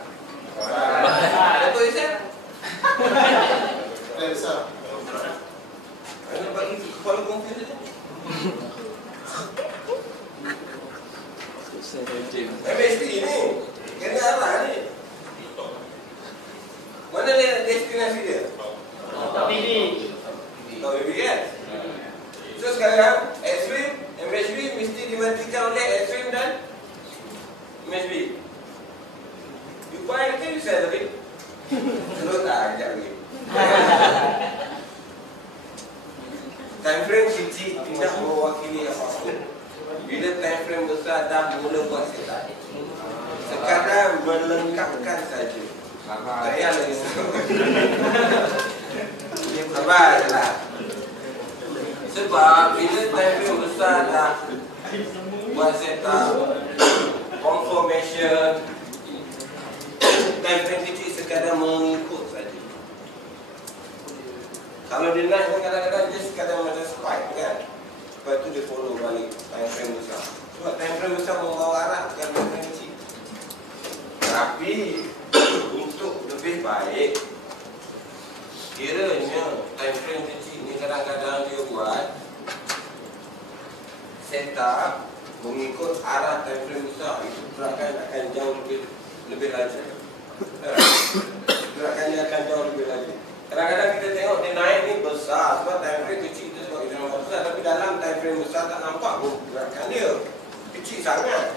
Ada tu Isam? Saya besar. Nak bagi kepala confuse je. MSP ni kena arah ni. Mana dia destinasi dia? TV. Tahu BB kan? So sekarang Extreme, MSP mesti dimatikan oleh Extreme dan MSP. You buy ke you sell tadi? Selalu tak ajak lagi. Time frame kecil tidak mewakili apa-apa. Bila time frame besar dah mula buat setup, sekadar melengkapkan saja. Tak payah lagi. Sabar je lah. Sebab bila time frame besar dah buat setup, confirmation, time frame kecil sekadar mengikut saja. Kalau dia naik kan kadang-kadang dia sekadar macam spike kan. Lepas tu dia follow balik time frame besar. Sebab time frame besar membawa arah bukan time frame kecil. Tapi untuk lebih baik, kiranya time frame kecil ni kadang-kadang dia buat setup mengikut arah time frame besar. Itu gerakan akan jauh lebih laju. Gerakannya akan jauh lebih laju. Kadang-kadang kita tengok dia naik ni besar sebab time frame kecil tu sebab kita nampak besar. Tapi dalam time frame besar tak nampak pun gerakan dia kecil sangat.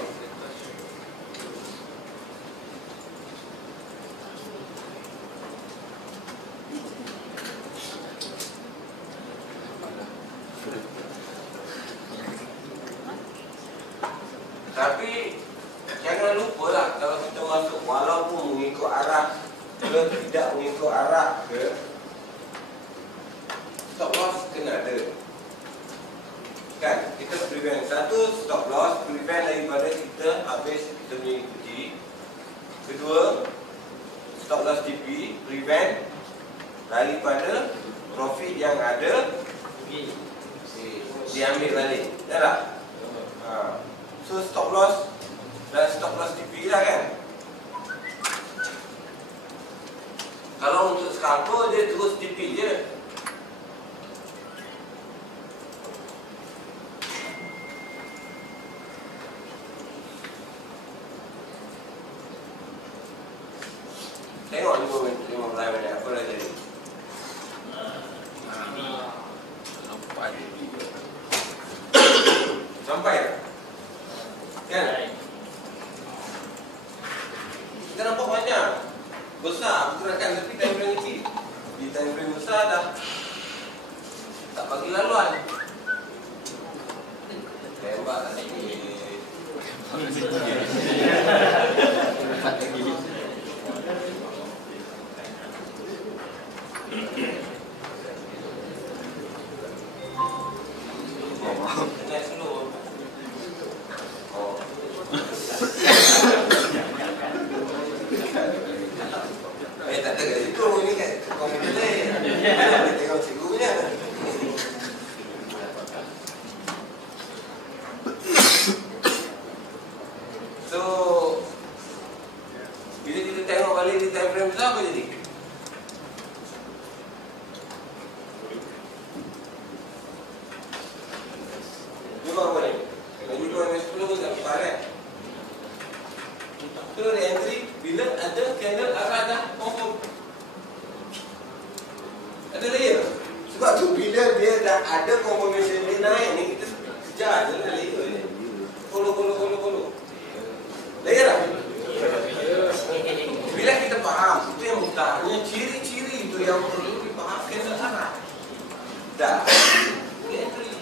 Tapi jangan lupa lah kalau kita masuk walaupun mengikut arah ke tidak mengikut arah ke, stop loss kena ada. Kan? Kita prevent. Satu, stop loss prevent daripada kita habis kita mengikuti. Kedua, stop loss TP prevent daripada profit yang ada diambil balik. Ya tak? So stop loss dan stop loss TP lah kan. Kalau untuk scalper dia terus TP je. Tengok 15 minit apa dah jadi. Sampai tak? Kan? Kita nampak banyak besar pergerakan tapi time frame kecil. Di time frame besar dah tak bagi laluan. Tembak lah sikit. Naik slow. Oh. Tak ada kat situ, ni kat komputer lain. Kita tengok cikgu punya. So, bila kita tengok balik di time frame besar, apa jadi? Jumpa apa ni? Lagi 210 pun tak parat. Tu re-entry bila ada candle arah dah confirm. Ada layer. Sebab tu bila dia dah ada confirmation dia naik ni, kita kejar je lah layer ni. Follow. Layer lah. Bila kita faham, itu yang mustahilnya ciri-ciri itu yang perlu dipaham candle arah. Dah. Re-entry.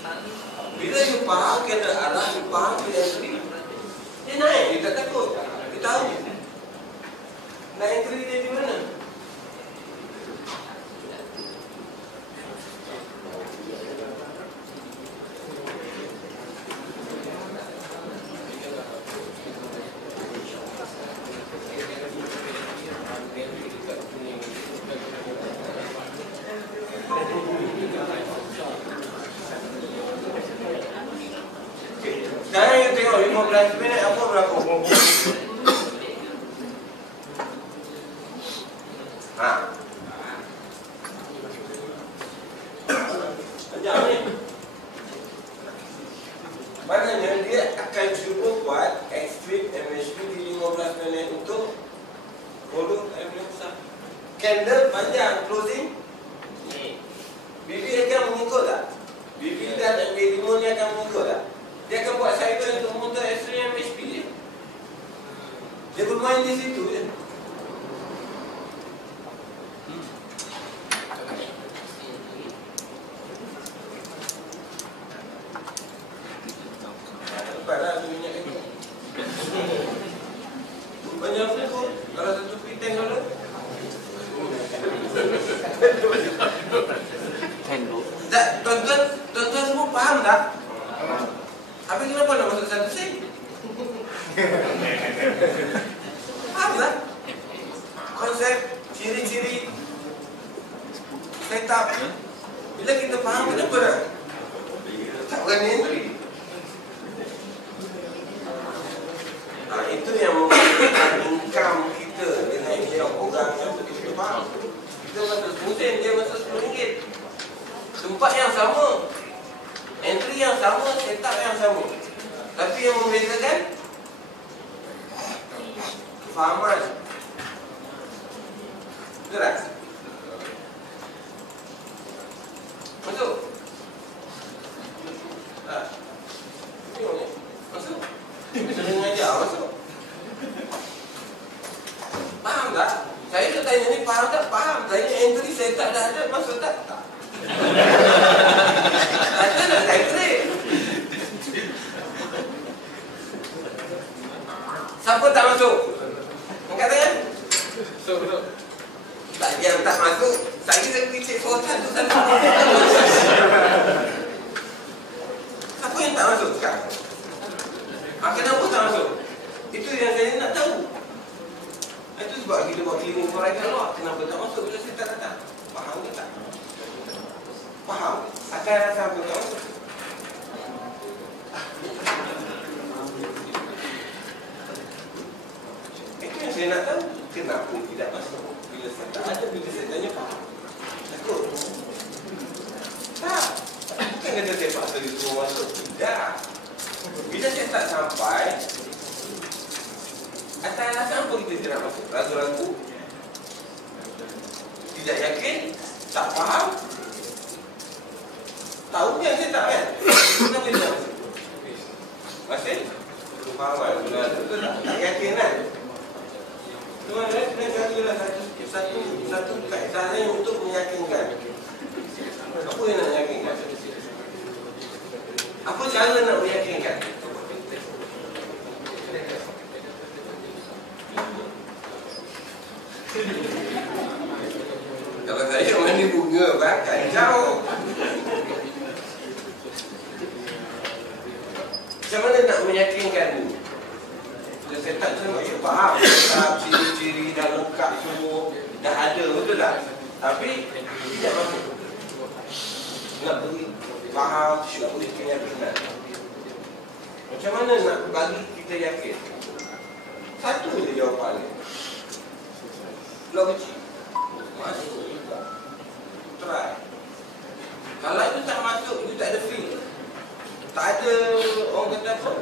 Bila you faham candle arah, you faham re-entry. Dia naik, dia tak takut. Tahu nak entry dia di mana? 15 minit apa berlaku? Sekejap ni. Maknanya dia akan cuba buat extreme MHP di 15 minit untuk volume air besar. Candle panjang closing. Bibi akan mengikut tak? Bibi dan B5 ni akan mengikut tak? Dia akan buat cycle untuk motor extreme MHP dia. Dia bermain di situ je. Nampaklah minyak itu. Banyak pun kalau satu piteng dulu. Tak, tuan-tuan semua faham tak? Habis kenapa nak masuk satu sen? Faham tak? Konsep, ciri-ciri setup. Bila kita faham, kenapa nak? Tak berani entry. Itu yang membuatkan income kita dengan yang orang yang begitu faham. Kita masuk sen, dia masuk RM10. Tempat yang sama, entry yang sama, setup yang sama. Tapi yang membezakan kefahaman. Betul tak? Masuk? Tengok ni. Masuk? Sering ajar masuk. Faham tak? Saya tu tanya ni faham tak? Faham. Tanya entry setup dah ada, masuk tak? Tak. Ada nak saya klik. Siapa tak masuk? Angkat tangan. Tak, yang tak masuk, saya pergi cek soalan tu sana. Siapa yang tak masuk sekarang? Kenapa tak masuk? Itu yang saya nak tahu. Itu sebab kita buat cleaning for right Allah. Kenapa tak masuk bila saya tak datang? Faham ke tak? Faham? Akan rasa apa tak masuk? Itu yang saya nak tahu. Kenapa tidak masuk? Bila saya tak ada, bila saya tanya faham. Takut? Tak. Bukan kata saya paksa dia semua masuk. Tidak. Bila saya tak sampai, atas alasan apa kita tidak masuk? Ragu-ragu? Tidak yakin? Tak faham? Tahu yang saya tak kan? Kenapa dia tak masuk? Masih? Kefahaman. Betul tak? Tak yakin kan? Cuma saya jadilah satu kaedah untuk meyakinkan. Apa yang nak meyakinkan? Apa cara nak meyakinkan? Kalau saya mandi bunga bakal jauh. Macam mana nak meyakinkan ni? Saya tak semua faham. Ciri-ciri dah lengkap semua. Dah ada, betul tak? Tapi tidak masuk. Nak beri faham, nak beri keyakinan. Macam mana nak bagi kita yakin? Satu je jawapannya. Blok kecil. Masuk juga. Try. Kalau itu tak masuk, itu tak ada feel. Tak ada orang kata apa.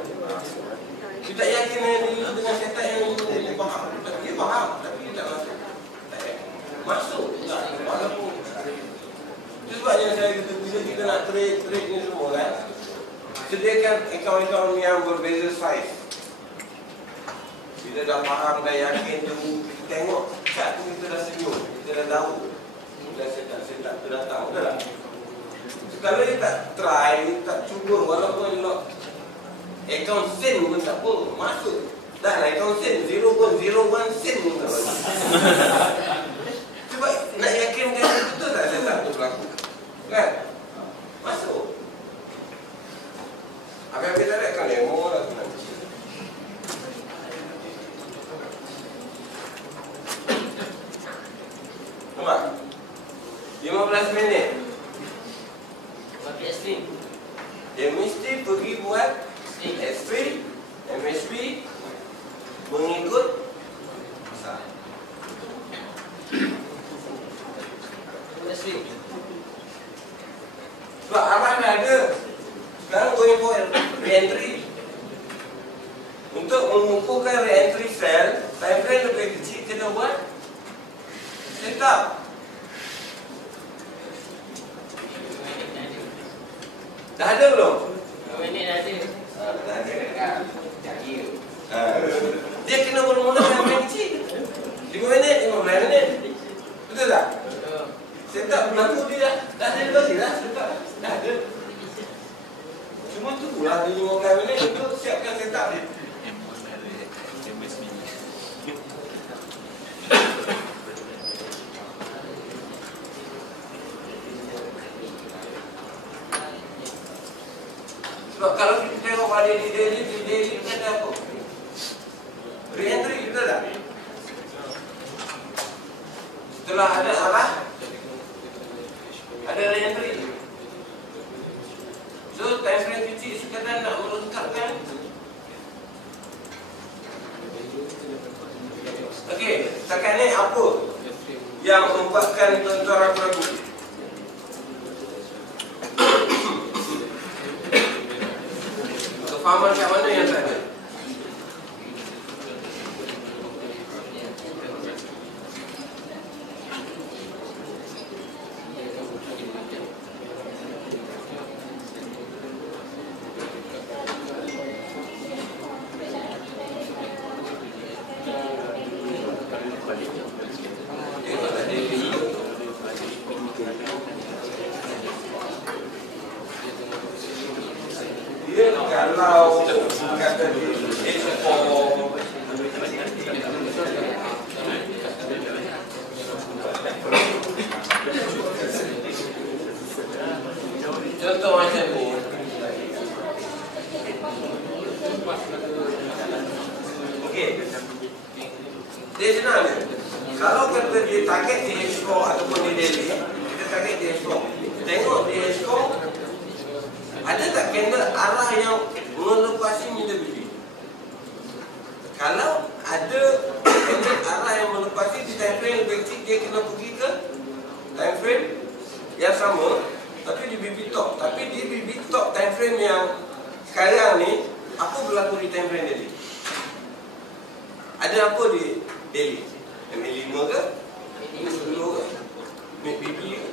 Kita tak yakin dengan setup yang dia faham. Dia faham, tapi dia tak masuk. Tak yakin. Masuk tak? Walaupun itu sebabnya saya kata bila kita nak trade ni semua kan, sediakan akaun-akaun yang berbeza saiz. Bila dah faham, dah yakin tu, kita tengok kat tu kita dah senyum, kita dah tahu. Dah setup tu datang, betul tak? Kalau dia tak try, tak cuba, walaupun lock akaun sen pun tak apa, masuk. Dah lah akaun sen, 0.01 sen pun tak apa. Sebab nak yakinkan betul tak setup tu berlaku? Kan? Masuk. Habis-habis tak ada akaun demo lah sebenarnya. Nampak? 15 minit. Dia mesti pergi buat ekstrim MSB mengikut masa. Sebab arah dah ada. Sekarang going for re-entry. Untuk mengumpulkan re-entry sel, time frame lebih kecil, kena buat setup. Dah ada belum? Minit dah ada. Dah ada. Dia kena mula-mula time frame kecil. 5 minit, 15 minit. Betul tak? Setup berlaku dia dah ada lagi lah. Setup dah ada. Cuma tu lah dia 15 minit untuk siapkan setup dia. Sebab kalau kita tengok pada di daily kita ada apa? Re-entry kita tak? Setelah ada arah, ada re-entry. So time frame kecil sekadar nak melengkapkan. Okey, setakat ni apa yang membuatkan tuan-tuan ragu-ragu? Kefahaman kat mana yang tak ada? Dia kalau kata dia ekspor contoh macam ni. Okey. Dia senang ni. Kalau kata dia target di ekspor ataupun di daily, kita target di ekspor. Tengok di ekspor ada tak candle arah yang melepasi minta bibi? Kalau ada candle arah yang melepasi di time frame lebih kecil, dia kena pergi ke time frame yang sama tapi di BB top. Tapi di BB top time frame yang sekarang ni, apa berlaku di time frame daily? Ada apa di daily? MA5 ke? MA10 ke? MABB ke?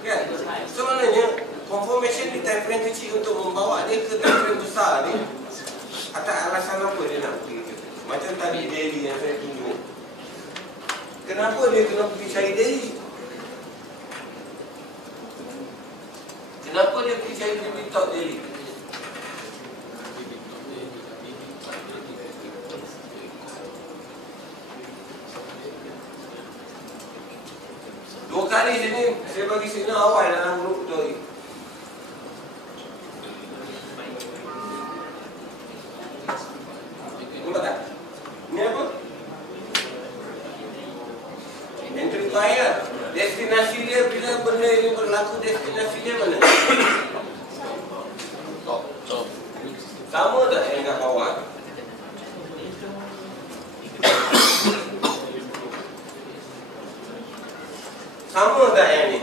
Kan? So maknanya confirmation di time frame kecil untuk membawa dia ke time frame besar ni, atas alasan apa dia nak pergi ke? Macam tadi daily yang saya tunjuk. Kenapa dia kena pergi cari daily? Kenapa dia pergi cari BB top daily? Dua kali sini saya bagi signal awal dalam grup tu. Nampak tak? Ini apa? Entry fire. Destinasi dia bila benda ini berlaku, destinasi dia mana? Top. Sama tak yang kat bawah? Sama tak yang ni?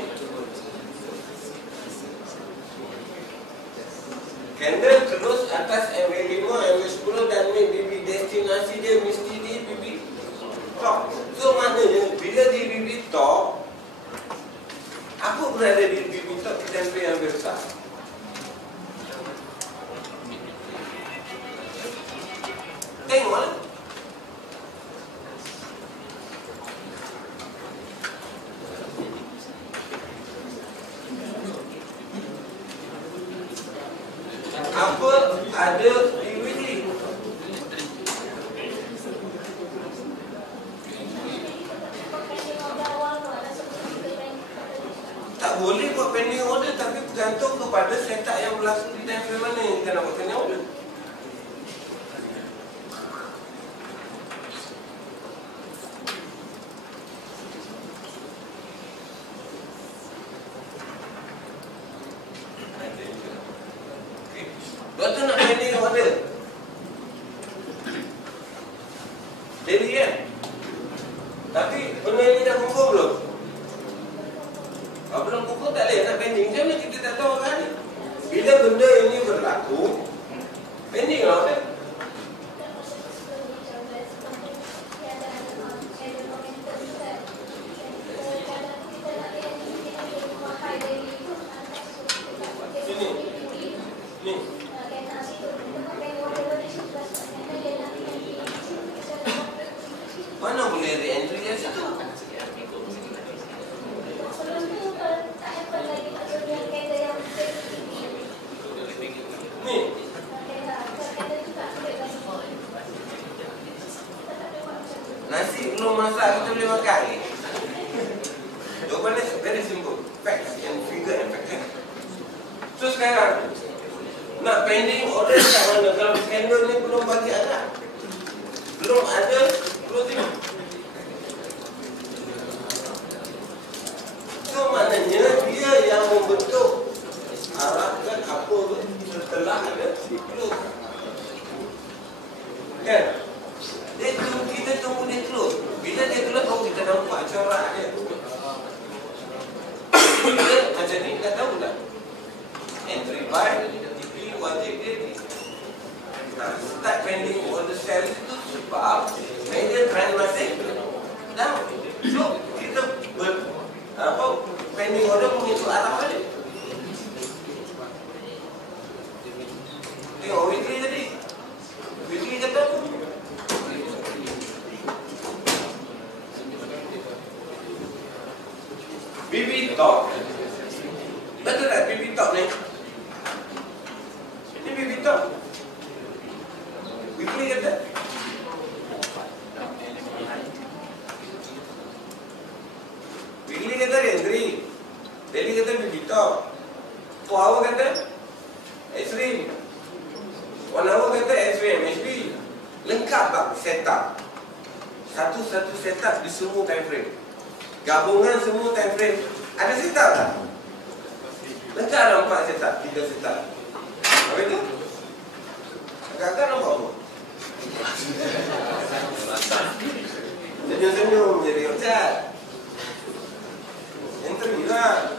Candle terus atas MA5, MA10 dan BB destinasi dia mesti di BB top. So maknanya bila di BB top, apa berada di BB top di tempat yang besar? Tengoklah. Apa ada DVD? Tak boleh buat pending order, tapi bergantung kepada setup yang berlaku di time frame mana yang kita nak buat pending order. Betul nak pending order. Bila benda ini berlaku, pending lah kan? Sini. Ni. Mana boleh re-entry dari situ? Ni. Nasi belum masak, kita boleh makan ni. Jawapannya very simple. Facts and figure and fact. So sekarang nak pending order kat mana? Kalau scanner ni belum bagi ada. Belum ada, belum tengok. So maknanya dia yang membentuk arahkan apa tu setelah ada close. Kan? Dia tu, kita tunggu dia close. Bila dia close baru kita nampak corak dia. Bila macam ni dah tahu tak? Entry by TP wajib dia ni. Start pending order sell itu sebab major transaction down. So kita pending order mengikut arah balik. Tengok weekly tadi. Weekly kata apa? BB top. Betul tak BB top ni? Ini BB top. Weekly kata. Weekly kata entry. Daily kata BB top. 4 hour kata extreme. 1 hour kata SVM, HB. Lengkap tak setup? Satu-satu setup di semua time frame. Gabungan semua time frame. Ada setup tak? Lengkap ada 4 setup, 3 setup. Apa itu? Agak-agak nampak apa? Senyum-senyum jadi ocat. Entry lah.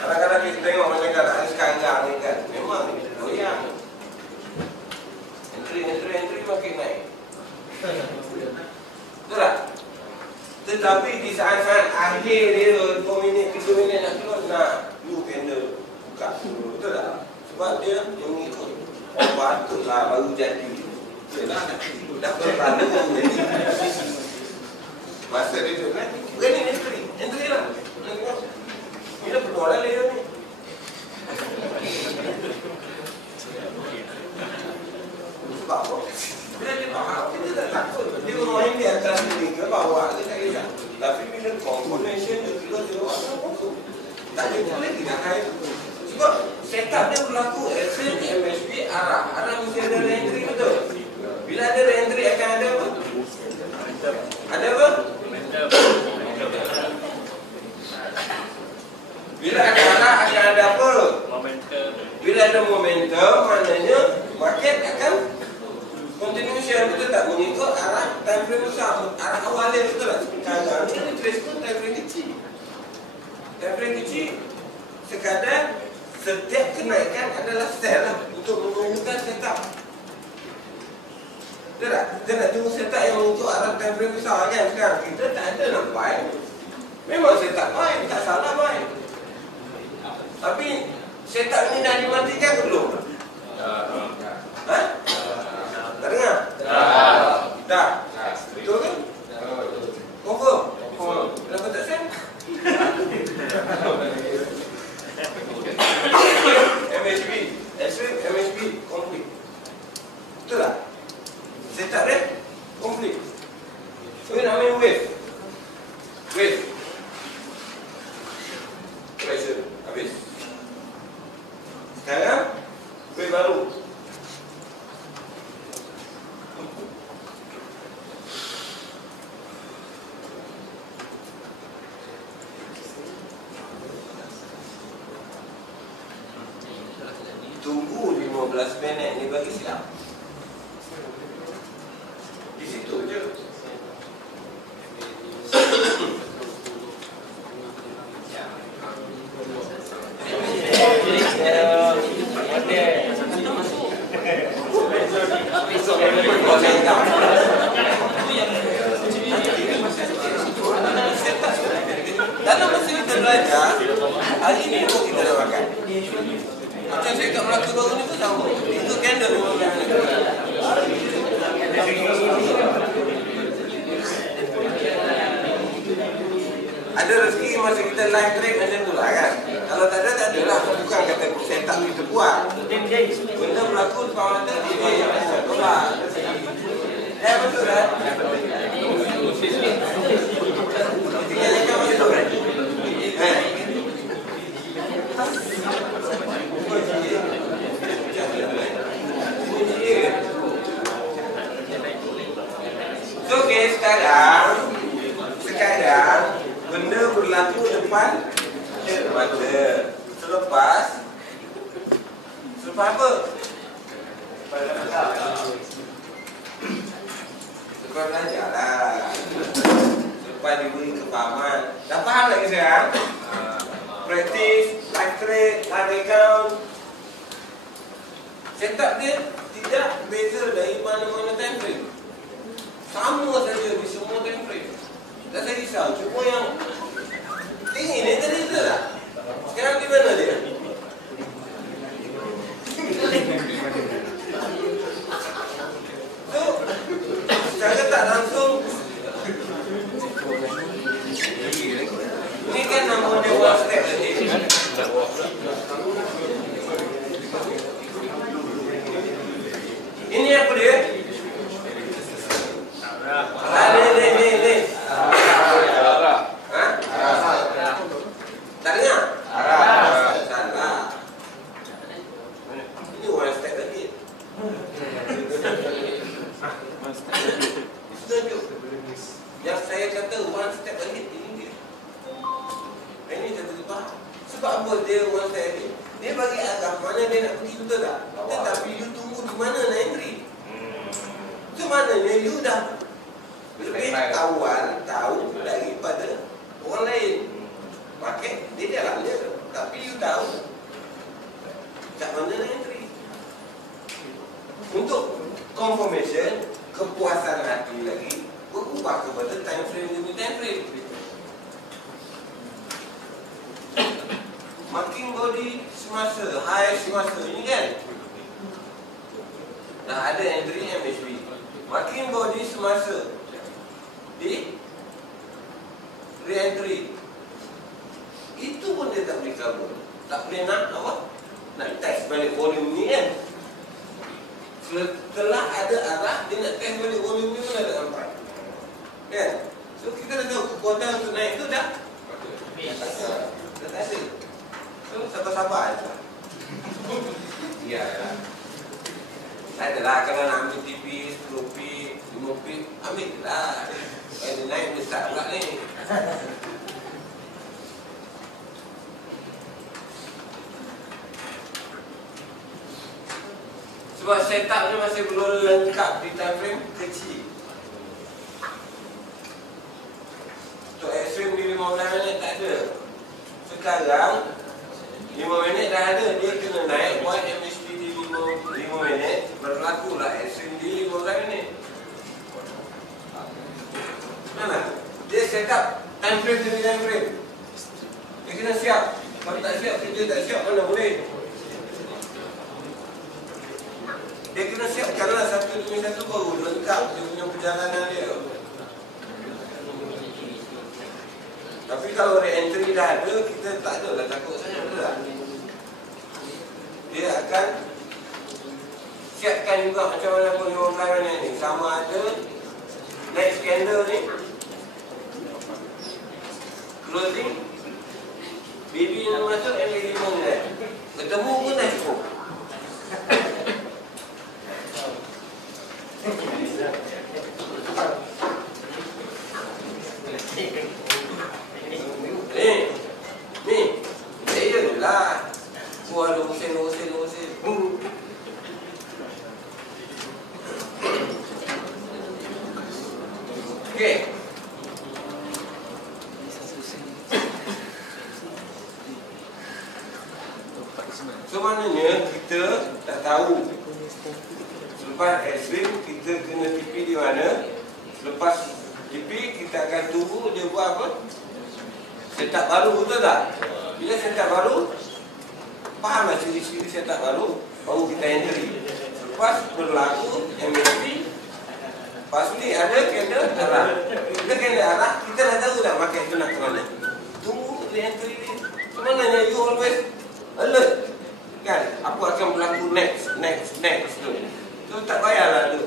Kadang-kadang kita tengok macam keadaan sekarang ni kan, memang goyang. Entry makin naik. Betul tak? Tetapi di saat-saat akhir dia 2 minit, 3 minit nak keluar, nak new candle buka. Betul tak? Sebab dia mengikut. Oh patutlah baru jadi. Yelah dah berlalu jadi. Masa dia tu kan, berani entry lah. Bila keluar lah dia ni. Sebab apa? Bila dia faham, kita tak takut. Dia bermain di atas ni ke bawah ke tak kisah. Tapi bila combination dia keluar dia buat tak ada lagi nak kaya. Sebab setup dia berlaku SL, MSB, arah. Arah mesti ada re-entry betul. Bila ada re-entry akan ada apa? Ada apa? Bila ada arah akan ada apa? Momentum. Bila ada momentum, maknanya market akan continuation, betul tak? Mengikut arah time frame besar, arah awal dia, betul tak? Kadang ni trace pun time frame kecil. Time frame kecil, sekadar setiap kenaikan adalah sell lah untuk menunjukkan setup. Betul tak? Kita nak tunggu setup yang mengikut arah time frame besar kan? Sekarang kita tak ada nak buy. Memang setup buy, tak salah buy. Tapi setup ni dah dimatikan ke belum? Ha? Tak dengar? Tak. Betul ke? Confirm? Kenapa tak send? MSB MSB complete. Betul tak? Setup dia complete. So nak main wave. Pressure habis. Sekarang wave baru. Tunggu 15 minit ni bagi silap. Di situ je. Dalam masa kita belajar, hari ini pun kita dah makan. Macam saya kat Melaka baru ni pun sama. Itu candle memang jangan. Ada rezeki masa kita live trade macam tu lah kan. Kalau tak ada, tak ada lah. Bukan kata set up kita buat. Benda berlaku depan mata, dia tolak. Betul kan? Tinggal cakap macam tu kan? So okay, sekarang benda berlaku depan mata. Selepas apa? Lepas belajar lah. Lepas diberi kefahaman. Dah faham lagi sekarang? Praktis, live trade, live account. Setup dia tidak beza dari mana-mana time frame. Sama saja di semua time frame. Tak saya risau. Cuma yang tinggi ni tadi tu lah. Sekarang di mana dia? So, secara tak langsung ini kan nama dia one step tadi. Ini apa dia? Ni. Tak dengar? Salah. Ini one step tadi. Tunjuk. Yang saya kata one step ahead ini dia. Ini saya terlibat. Sebab apa dia one step ahead? Dia bagi arah mana dia nak pergi, betul tak? Tetapi you tunggu di mana nak entry. Itu maknanya you dah lebih awal tahu daripada orang lain. Pakai dia jalan je. Tapi you tahu kat mana nak entry. Untuk confirmation, kepuasan hati lagi berubah kepada time frame demi time frame. Marking body semasa, high semasa ini kan dah ada entry MHB. Marking body semasa di re-entry, itu pun dia tak boleh cover. Tak boleh nak apa? Nak test balik volume ni kan. Setelah ada arah, dia nak test balik volume ni pun ada nampak kan? So kita dah tahu kekuatan untuk naik tu dah dah tak ada. So sabar-sabar je. Ya. Tak adalah kalau nak ambil TP, 10p, 5p, ambil lah. Kalau naik besar pula ni. Sebab setup ni masih belum lengkap di time frame kecil. Untuk extreme di 15 minit tak ada. Sekarang 5 minit dah ada. Dia kena naik buat MHD di 5 minit. Berlakulah extreme di 15 minit. Mana? Dia setup time frame demi time frame. Dia kena siap. Kalau tak siap, kerja tak siap, mana boleh. Dia kena siapkanlah satu demi satu baru lengkap dia punya perjalanan dia. Tapi kalau re-entry dah ada, kita tak ada lah takut sangat, betul tak? Dia akan siapkan juga macam mana pun 15 minit ni. Sama ada next candle ni closing BB yang masuk MA5 ni ketemu pun dah cukup. Ni saya lah gua ada usin. Okey. So maknanya kita dah tahu selepas extreme kita kena TP di mana. Selepas TP kita akan tunggu dia buat apa? Setup baru, betul tak? Bila setup baru, fahamlah ciri-ciri setup baru, baru kita entry. Lepas berlaku MSP. Lepas ni ada candle arah. Bila candle arah, kita dah tahu dah market tu nak ke mana. Tunggu dia entry ni. Sebenarnya you always alert. Kan? Apa akan berlaku next tu. Tu tak payahlah tu.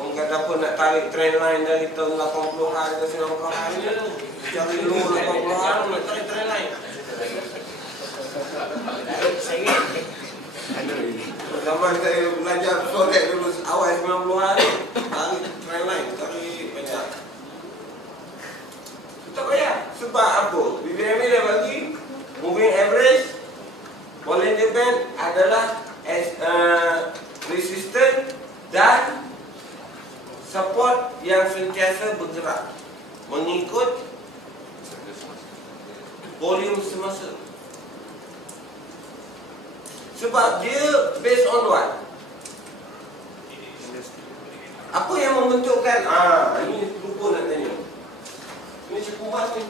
Orang kata apa nak tarik trend line dari tahun 80-an ke 90-an ni tu. Cari low 80-an nak tarik trend line. Zaman saya belajar forex dulu awal 90-an tarik trend line, tarik banyak. Tak payah. Sebab apa? BBM dia bagi moving average, Bollinger Band adalah resistant dan support yang sentiasa bergerak mengikut volume semasa. Sebab dia based on what? Apa yang membentukkan? Ini lupa nak tanya. Ini cukup bahas ni.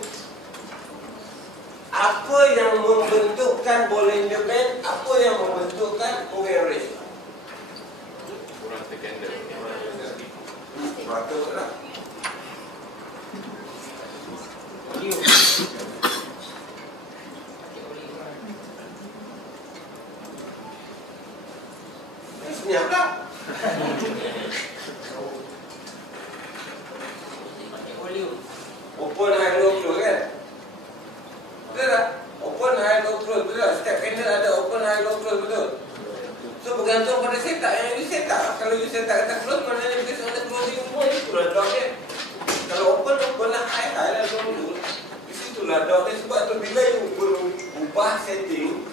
Apa yang membentukkan Bollinger Band? Apa yang membentukkan moving average? Kurang tekan dia. Betul lah. Senyap tak? Open high low close kan? Betul tak? Open high low close betul tak? Setiap candle ada open high low close betul? So bergantung pada setup yang you setup. Kalau you setup kata close, maknanya based on the closing semua itulah dog dia. Kalau open lah high lah dulu. Di situlah dog dia. Sebab tu bila you berubah setting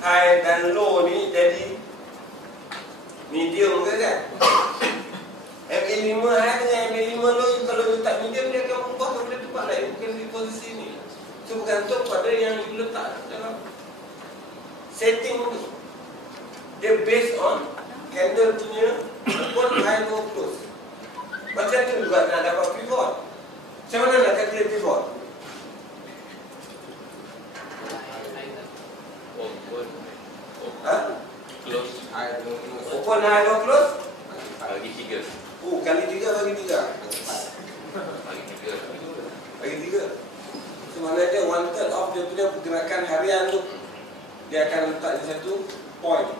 high dan low ni jadi medium ke kan? MA5 high dengan MA5 low, kalau you letak medium dia akan berubah kepada tempat lain, bukan di posisi ni. So bergantung pada yang you letak dalam setting ni. Dia based on candle punya open high low close. Macam tu juga nak dapat pivot. Macam mana nak calculate pivot? Close. Open high low close? Bagi 3. Kali 3 bagi 3. Bagi 3. Bagi 3. Sebenarnya 1/3 of dia punya pergerakan harian tu dia akan letak di satu point.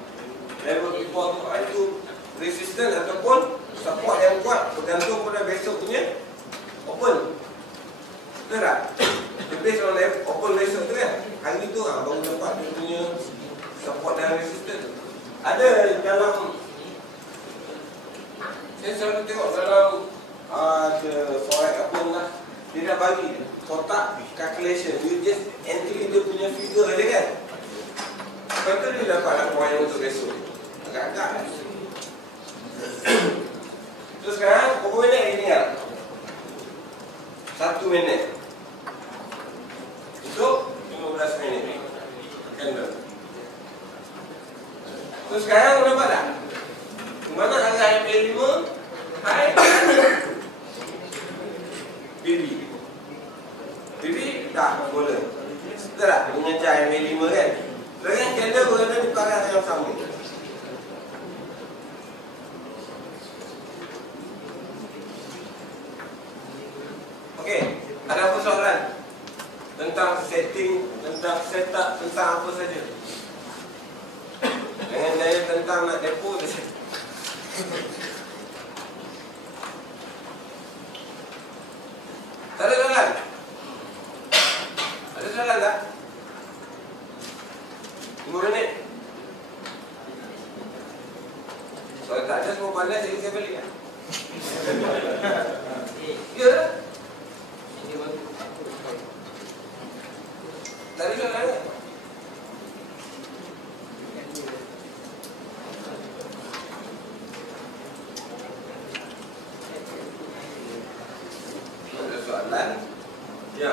Level pivot tu itu resistance ataupun support yang kuat bergantung pada besok punya open. Betul tak? Dia based on open besok tu kan? Hari tu baru dapat dia punya support dan resistance. Ada dalam, saya selalu tengok dalam ada forex apa lah, dia dah bagi kotak calculation. You just entry dia punya figure aja kan. Lepas tu dia dapat lah point untuk besok. Agak-agak. So sekarang berapa minit lagi tinggal? 1 minit. Untuk 15 minit candle. So sekarang nampak tak? Mana arah MA5 high BB dah bola. Betul tak? Mengejar MA5 kan? Sekarang candle berada di arah yang sama. Okey, ada apa soalan? Tentang setting, tentang setup, tentang apa saja. Jangan saya tentang nak depo saja. Tak ada soalan? Ada soalan tak? 5 minit. Kalau tak ada semua pandai, saya balik lah. Ya lah. Tak ada soalan tak? Ada soalan? Ya.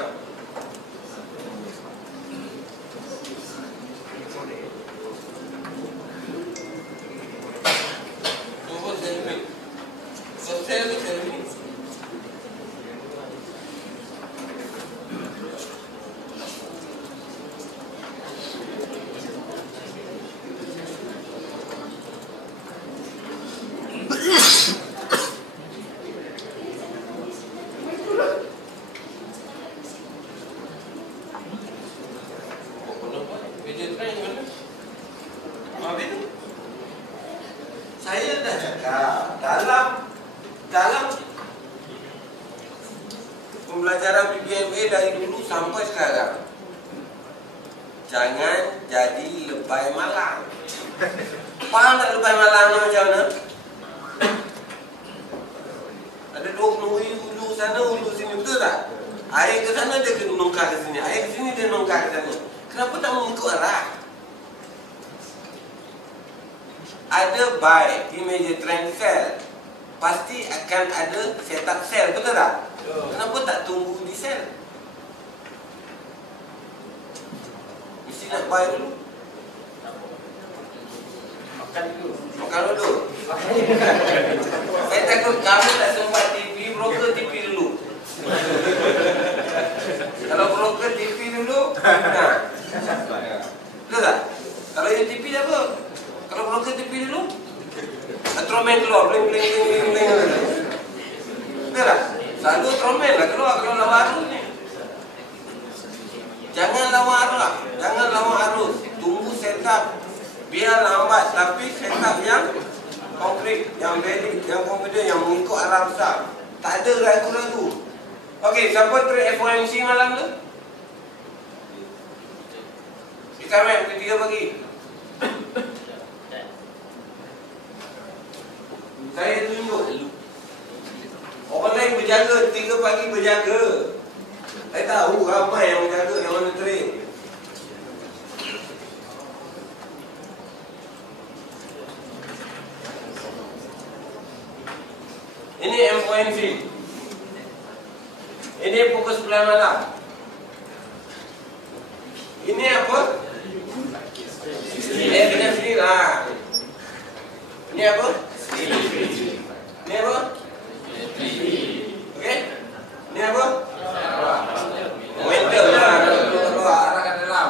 Tunggu 10 minit. Selesai tu 10 minit. pembelajaran PPMA dari dulu sampai sekarang. Jangan jadi lebay malang. Faham tak lebay malang ni macam mana? Ada dua hulu sana, hulu sini, betul tak? Air ke sana dia kena nongkar ke sini, air ke sini dia nongkar ke sana. Kenapa tak mengikut arah? Ada by image trend cell, pasti akan ada setup sel, betul tak? Kenapa tak tunggu di sel? Mesti nak buy dulu. Makan dulu. Saya takut kamu tak sempat TV, broker TV dulu. Kalau broker TV dulu, nah, betul tak? Kalau yang TV apa? Kalau broker TV dulu, Tromen keluar, bling bling bling bling bling. Betul tak? Selalu Tromen lah keluar kalau lawan arus ni. Jangan lawan arus lah, jangan lawan arus. Tunggu setup. Biar lambat tapi setup yang konkret, yang valid, yang confident, yang mengikut arah besar. Tak ada ragu-ragu. Okey, siapa trade FOMC malam tu? Kita main pukul 3 pagi. Saya tunjuk. Orang lain berjaga 3 pagi berjaga. Saya tahu ramai yang berjaga yang mana trade. Ini FOMC. Ini pukul 9 malam. Ini apa? Kena sini lah. Ini apa? Ini apa? Okey? Ini apa? Momentum lah. Kalau arah ke dalam.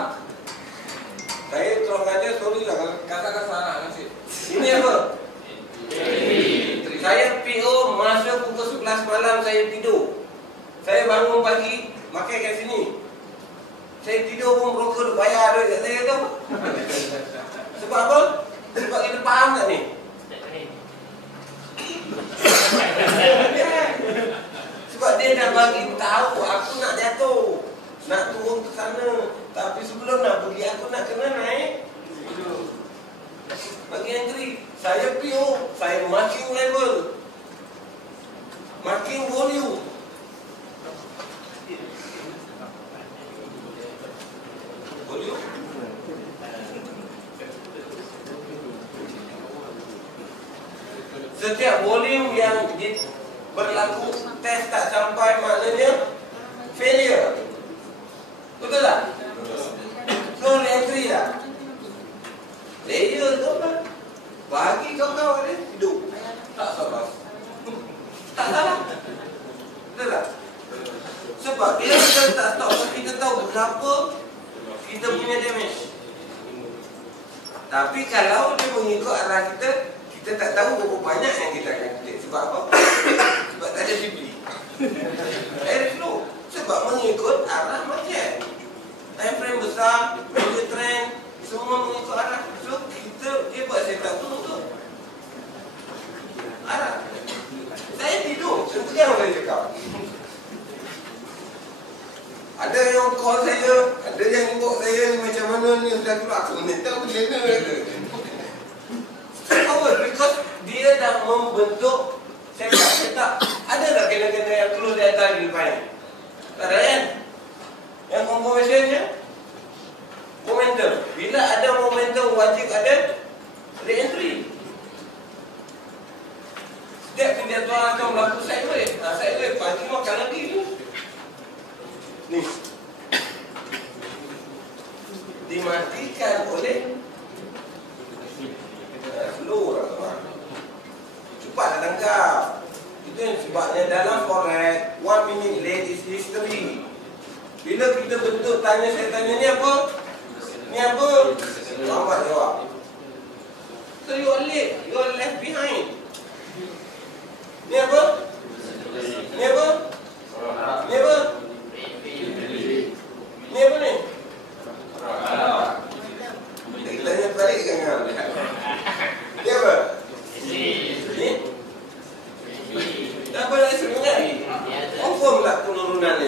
Saya tolong aja, sorry lah kalau kata-kata salah nasib. Ini apa? Saya PO masa pukul 11 malam saya tidur. Saya bangun pagi, makan kat sini. Saya tidur pun broker bayar duit kat saya tu. Sebab apa? Sebab kita faham tak ni? Sebab dia dah bagi tahu aku nak jatuh, nak turun ke sana. Tapi sebelum nak pergi aku nak kena naik. Bagi entry, saya PO, saya marking level, marking volume. Volume. Setiap volume yang berlaku test tak sampai maknanya failure. Betul tak? So entry lah. Layer tu apa? Bagi kawan-kawan dia hidup. Tak salah. Tak salah. Betul tak? Sebab bila kita tak tahu, kita tahu berapa kita punya damage. Tapi kalau dia mengikut arah kita, kita tak tahu berapa banyak yang kita akan create. Sebab apa? Sebab tak ada dibeli. Very slow. Sebab mengikut arah market. Time frame besar, major trend, semua mengikut arah. So dia buat setup tu untuk arah. Saya tidur, sekarang saya cakap. Ada yang call saya, ada yang inbox saya ni macam mana ni sudah keluar. Aku ni tahu dia kata. Straightforward because dia dah membentuk setup. Ada tak kena-kena yang close data di depan? Tak ada kan? Yang confirmationnya momentum. Bila ada momentum wajib ada re-entry. Setiap penjatuhan akan berlaku sideways. Sideways pagi makan lagi tu. Ni dimatikan oleh slow lah. Cepatlah tangkap. Itu yang sebabnya dalam forex 1 minute late is history. Bila kita bentuk tanya, saya tanya ni apa? Ni apa? Lambat jawab. So you are late, you are left behind. Ni apa? Ni apa? Ni apa? Ni apa ni? Kita tanya balik kan? Ni apa? Ni? Tak apa nak sebenarnya? Confirm tak penurunan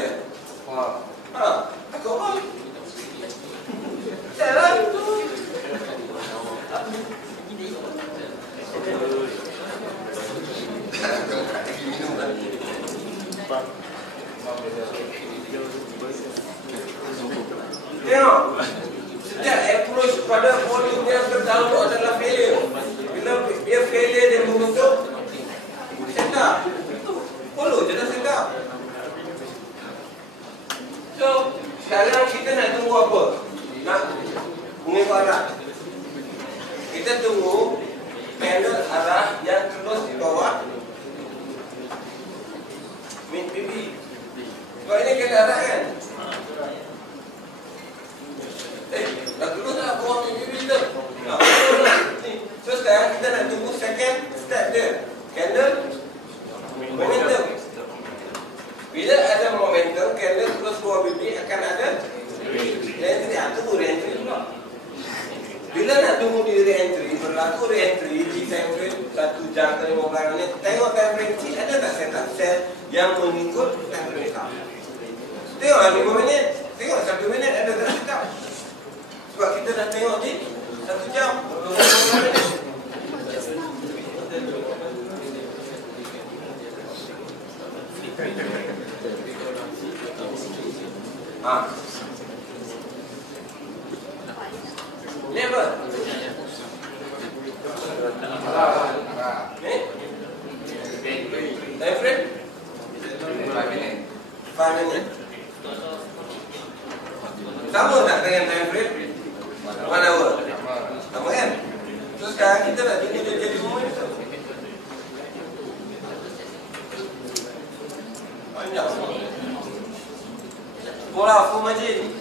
Tengok. Setiap approach pada volume yang berdownload adalah failure. Bila dia failure, dia membentuk setup. Follow je dah setup. So, sekarang kita nak tunggu apa? Nak mengikut arah. Kita tunggu panel arah yang close di bawah mid PB. Sebab ini kita arah kan? Dah close lah bawah mid PB kita. So sekarang kita nak tunggu second step dia. Candle momentum. Bila ada momentum, candle close bawah PB akan ada re-entry. Tunggu re-entry dulu. Bila nak tunggu di re-entry, berlaku re-entry di time frame 1 jam ke 15 minit. Tengok time frame C, ada tak setup sell yang mengikut time frame A? Tengok 5 minit, tengok 1 minit ada tak setup. Sebab kita dah tengok di 1 jam 15 minit. Ni apa? Time frame? 5 minit. Sama tak dengan time frame? 1 hour. Sama kan? So sekarang kita nak tunggu dia jadi momentum. Banyak. Bola full margin.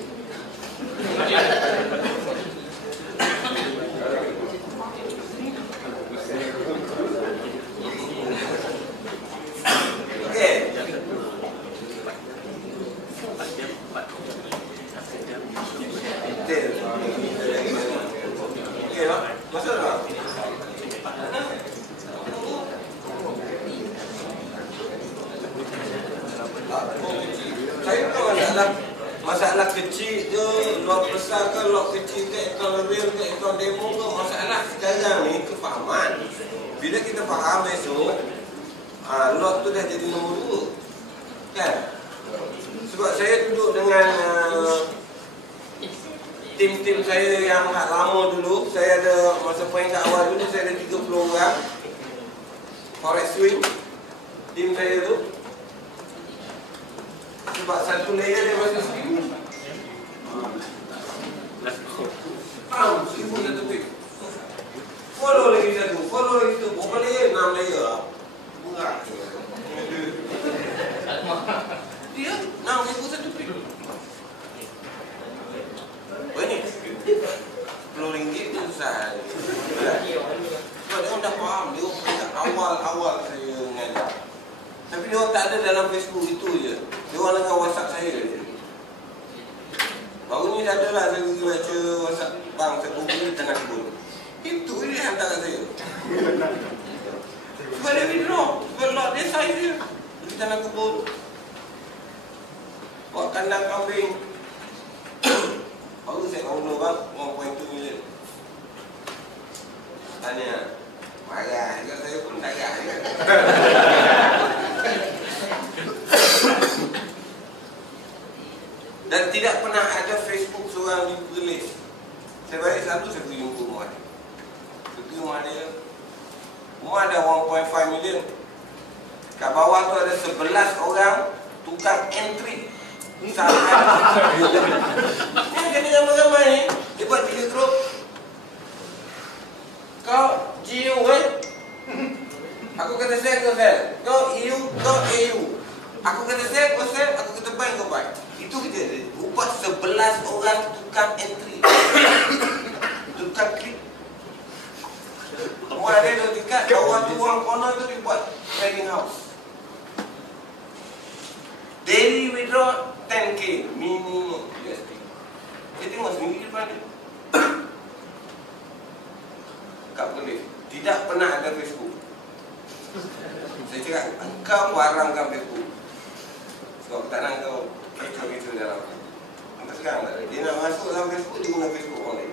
Saya tahu masalah kecil je, lot besar ke, lot kecil ke, account real ke, account demo ke, masalah sekarang ni kefahaman. Bila kita faham esok, lot tu dah jadi nombor 2 kan? Sebab saya duduk dengan tim-tim saya yang lama dulu. Saya ada, masa peringkat awal dulu saya ada 30 orang forex swing tim saya tu. Sebab satu layer dia masih seribu. Seribu satu pik. Follow lagi satu, follow lagi satu. Berapa layer? 6 layer lah. Murah. Dia 6,000 satu pik. Banyak. RM10 tu susah. Sebab dia orang dah faham. Dia orang awal-awal saya mengajar. Tapi dia orang tak ada dalam Facebook itu je. Dia orang dengan WhatsApp saya je. Baru ni dah ada lah saya pergi baca WhatsApp. Bang, saya kumpul di tengah kebun. Itu dia hantar kat saya. Sebab dia withdraw. Sebab lot dia size dia. Di tengah kebun. Buat kandang kambing. Baru saya download bang, 1.2 million. Tanya, marah juga saya pun marah juga. Dan tidak pernah ada Facebook seorang dirilis. Saya balik selalu saya pergi jumpa rumah dia. Pergi rumah dia. Rumah ada 1.5 million. Kat bawah tu ada 11 orang tukang entry. Salah. Dia kena ramai-ramai ni. Dia buat 3 grup. Kau GU kan? Aku kata sell, kau sell. Kau EU, kau EU. Aku kata sell, kau sell. Aku kata buy, kau buy. Itu kita buat 11 orang tukang entry. Tukang klik. Rumah dia 2 tingkat. Bawah tu orang corner tu dia buat trading house. Daily withdraw 10k minimum USD. Saya tengok seminggu depan dia. Kak boleh. Tidak pernah ada Facebook. Saya cakap, engkau warangkan Facebook. Sebab aku tak nak kau kecoh-kecoh dalam. Sampai sekarang tak ada. Dia nak masuk dalam Facebook, dia guna Facebook orang lain.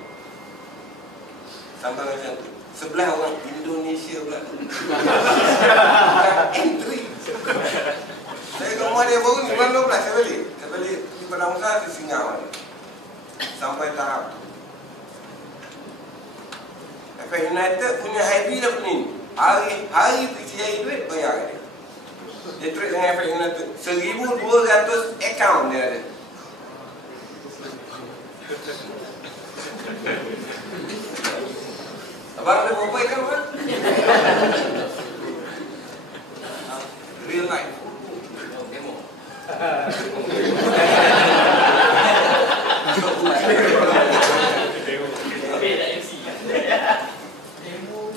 Sampai macam tu. Sebelah orang Indonesia pula tu. Bukan entry. Saya ke rumah dia baru ni, bulan 12 saya balik. Saya balik di Padang Besar, saya singgah rumah dia. Sampai tahap tu. FX United punya ID dah punya ni. Hari PCI duit, bayar dia. Dia trade dengan FX United. 1,200 account dia ada. Abang ada berapa account kan? Real life. Demo.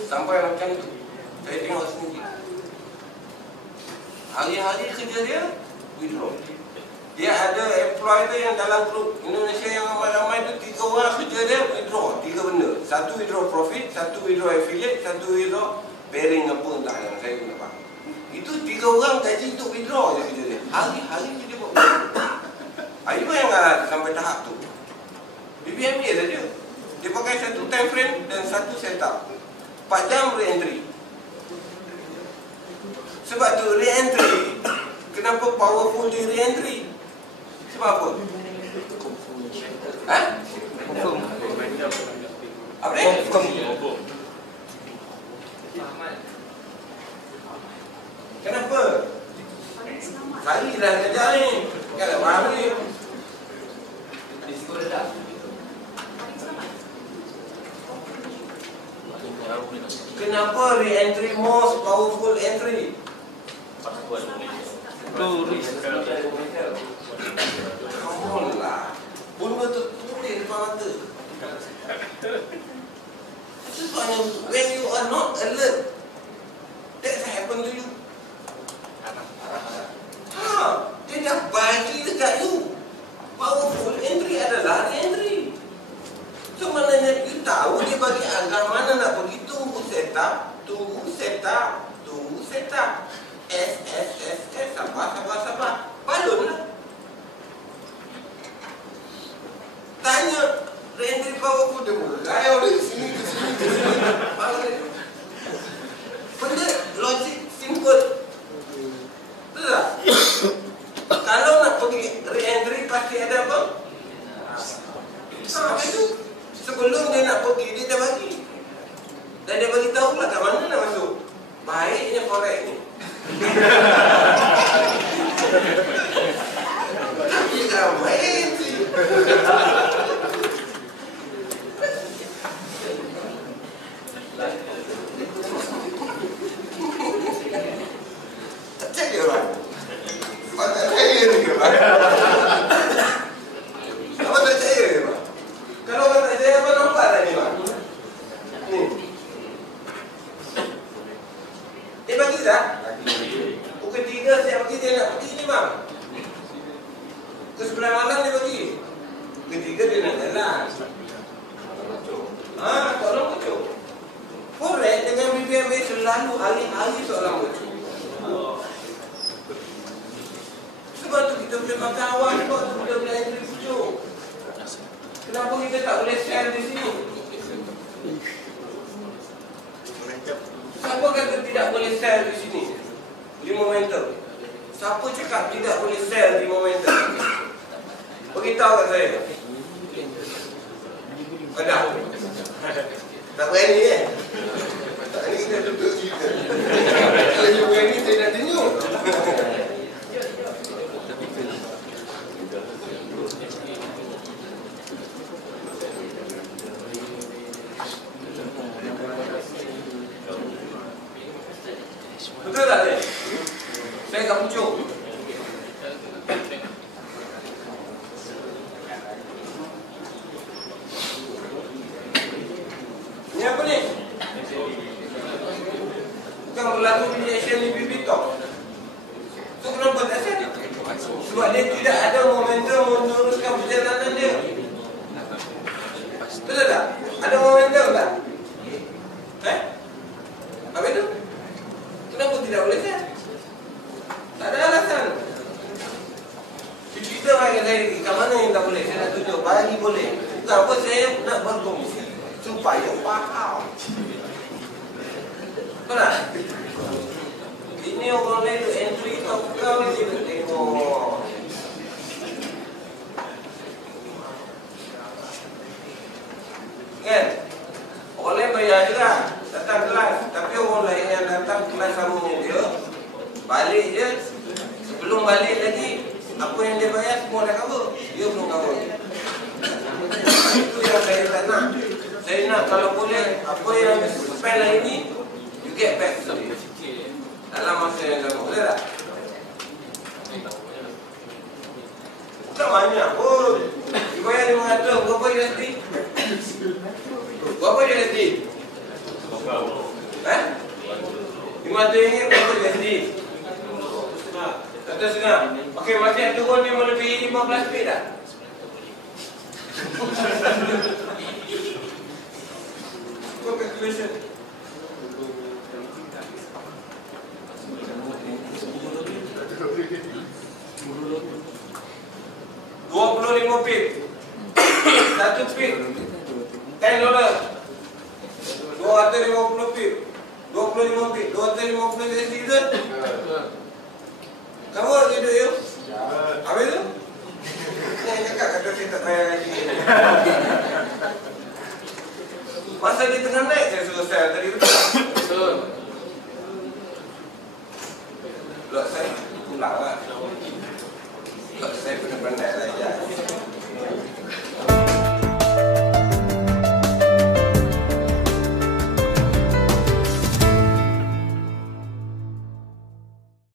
Sampai macam tu. Saya tengok sendiri. Hari-hari kerja dia withdraw. Dia ada employee tu yang dalam grup Indonesia yang ramai-ramai tu 3 orang kerja dia withdraw 3 benda. Satu withdraw profit, satu withdraw affiliate, satu withdraw pairing apa entah yang saya guna faham. Itu 3 orang gaji untuk withdraw je kerja dia. Hari-hari kerja buat. Ayuh yang sampai tahap tu. BBMA saja. Dia pakai satu time frame dan satu setup. 4 jam re-entry. Sebab tu re-entry, kenapa powerful di re-entry? Sebab apa? Ha? Apa ni? Kenapa? Kali dah kerja ni. Kalau faham ni. Kenapa re-entry most powerful entry? Come on lah. Benda tu tulis depan mata. Sebabnya when you are not alert, that happen to you. Dia dah bagi dekat you. Powerful entry adalah re-entry. So maknanya you tahu dia bagi agak mana nak pergi. Tunggu setup. Sabar. Balonlah. Tanya re-entry powerful dia mula. Gaya dari sini ke sini. Benda logik simple. Betul tak? Kalau nak pergi re-entry pasti ada apa? Itu. Sebelum dia nak pergi, dia dah bagi. Dan dia bagi tahu lah kat mana nak masuk. Baiknya forex ni. Tapi ramai sih. Tak cek dia orang. Tak cek dia orang. Apa tak cek dia orang? Kalau orang tak cek, apa nampak tak ni bang? Ni. Dia bagi tak? Pukul 3 saya bagi dia nak pergi ni bang. Ke 9 malam dia bagi. Ketiga dia nak jalan. Tolong kocok. Forex dengan BBMA selalu hari-hari soalan kocok. Sebab tu kita boleh makan awal, sebab tu kita boleh entry kocok. Kenapa kita tak boleh sell di sini? Siapa kata tidak boleh sell di sini? Di momentum. Siapa cakap tidak boleh sell di momentum? Beritahu kat saya. Ada? Tak berani kan? Tak ni kita duduk cerita. Kalau you berani saya nak tunjuk. Betul tak dia? Saya kat pucuk. Ni apa ni? Bukan berlaku injection ni BB top. So kenapa tak set? Sebab dia tidak ada momentum meneruskan perjalanan dia. Betul tak? Ada momentum tak? Apa itu? Kenapa tidak boleh set? Tak ada alasan. Kita bagi saya kat mana yang tak boleh? Saya nak tunjuk. Bagi boleh. Kenapa saya nak berkongsi? Supaya faham. Betul tak? Ini orang lain tu entry top kau ni dia tengok. Kan? Orang lain bayar je lah datang kelas. Tapi orang lain yang datang kelas sama dia, balik je. Sebelum balik lagi, apa yang dia bayar semua dah cover. Dia belum cover. Itu yang saya tak nak. Saya nak kalau boleh, apa yang spend hari ni, you get back to it. Dalam masa yang sama. Boleh tak? Bukan banyak pun. You bayar 500, berapa USD? Berapa USD? Eh? 500 ringgit berapa USD? Satu setengah. Okey, masih yang turun ni melebihi 15 pit tak? Go calculation. $25 pit. 1 pit $10. 250 pit. 25 pit. 250 USD tu. Kamu hidup you? Habis tu? Yang cakap kata saya tak bayar lagi. Masa dia tengah naik saya suruh sell tadi betul. Lot saya pulang lah. Lot saya pandai-pandai lah ya.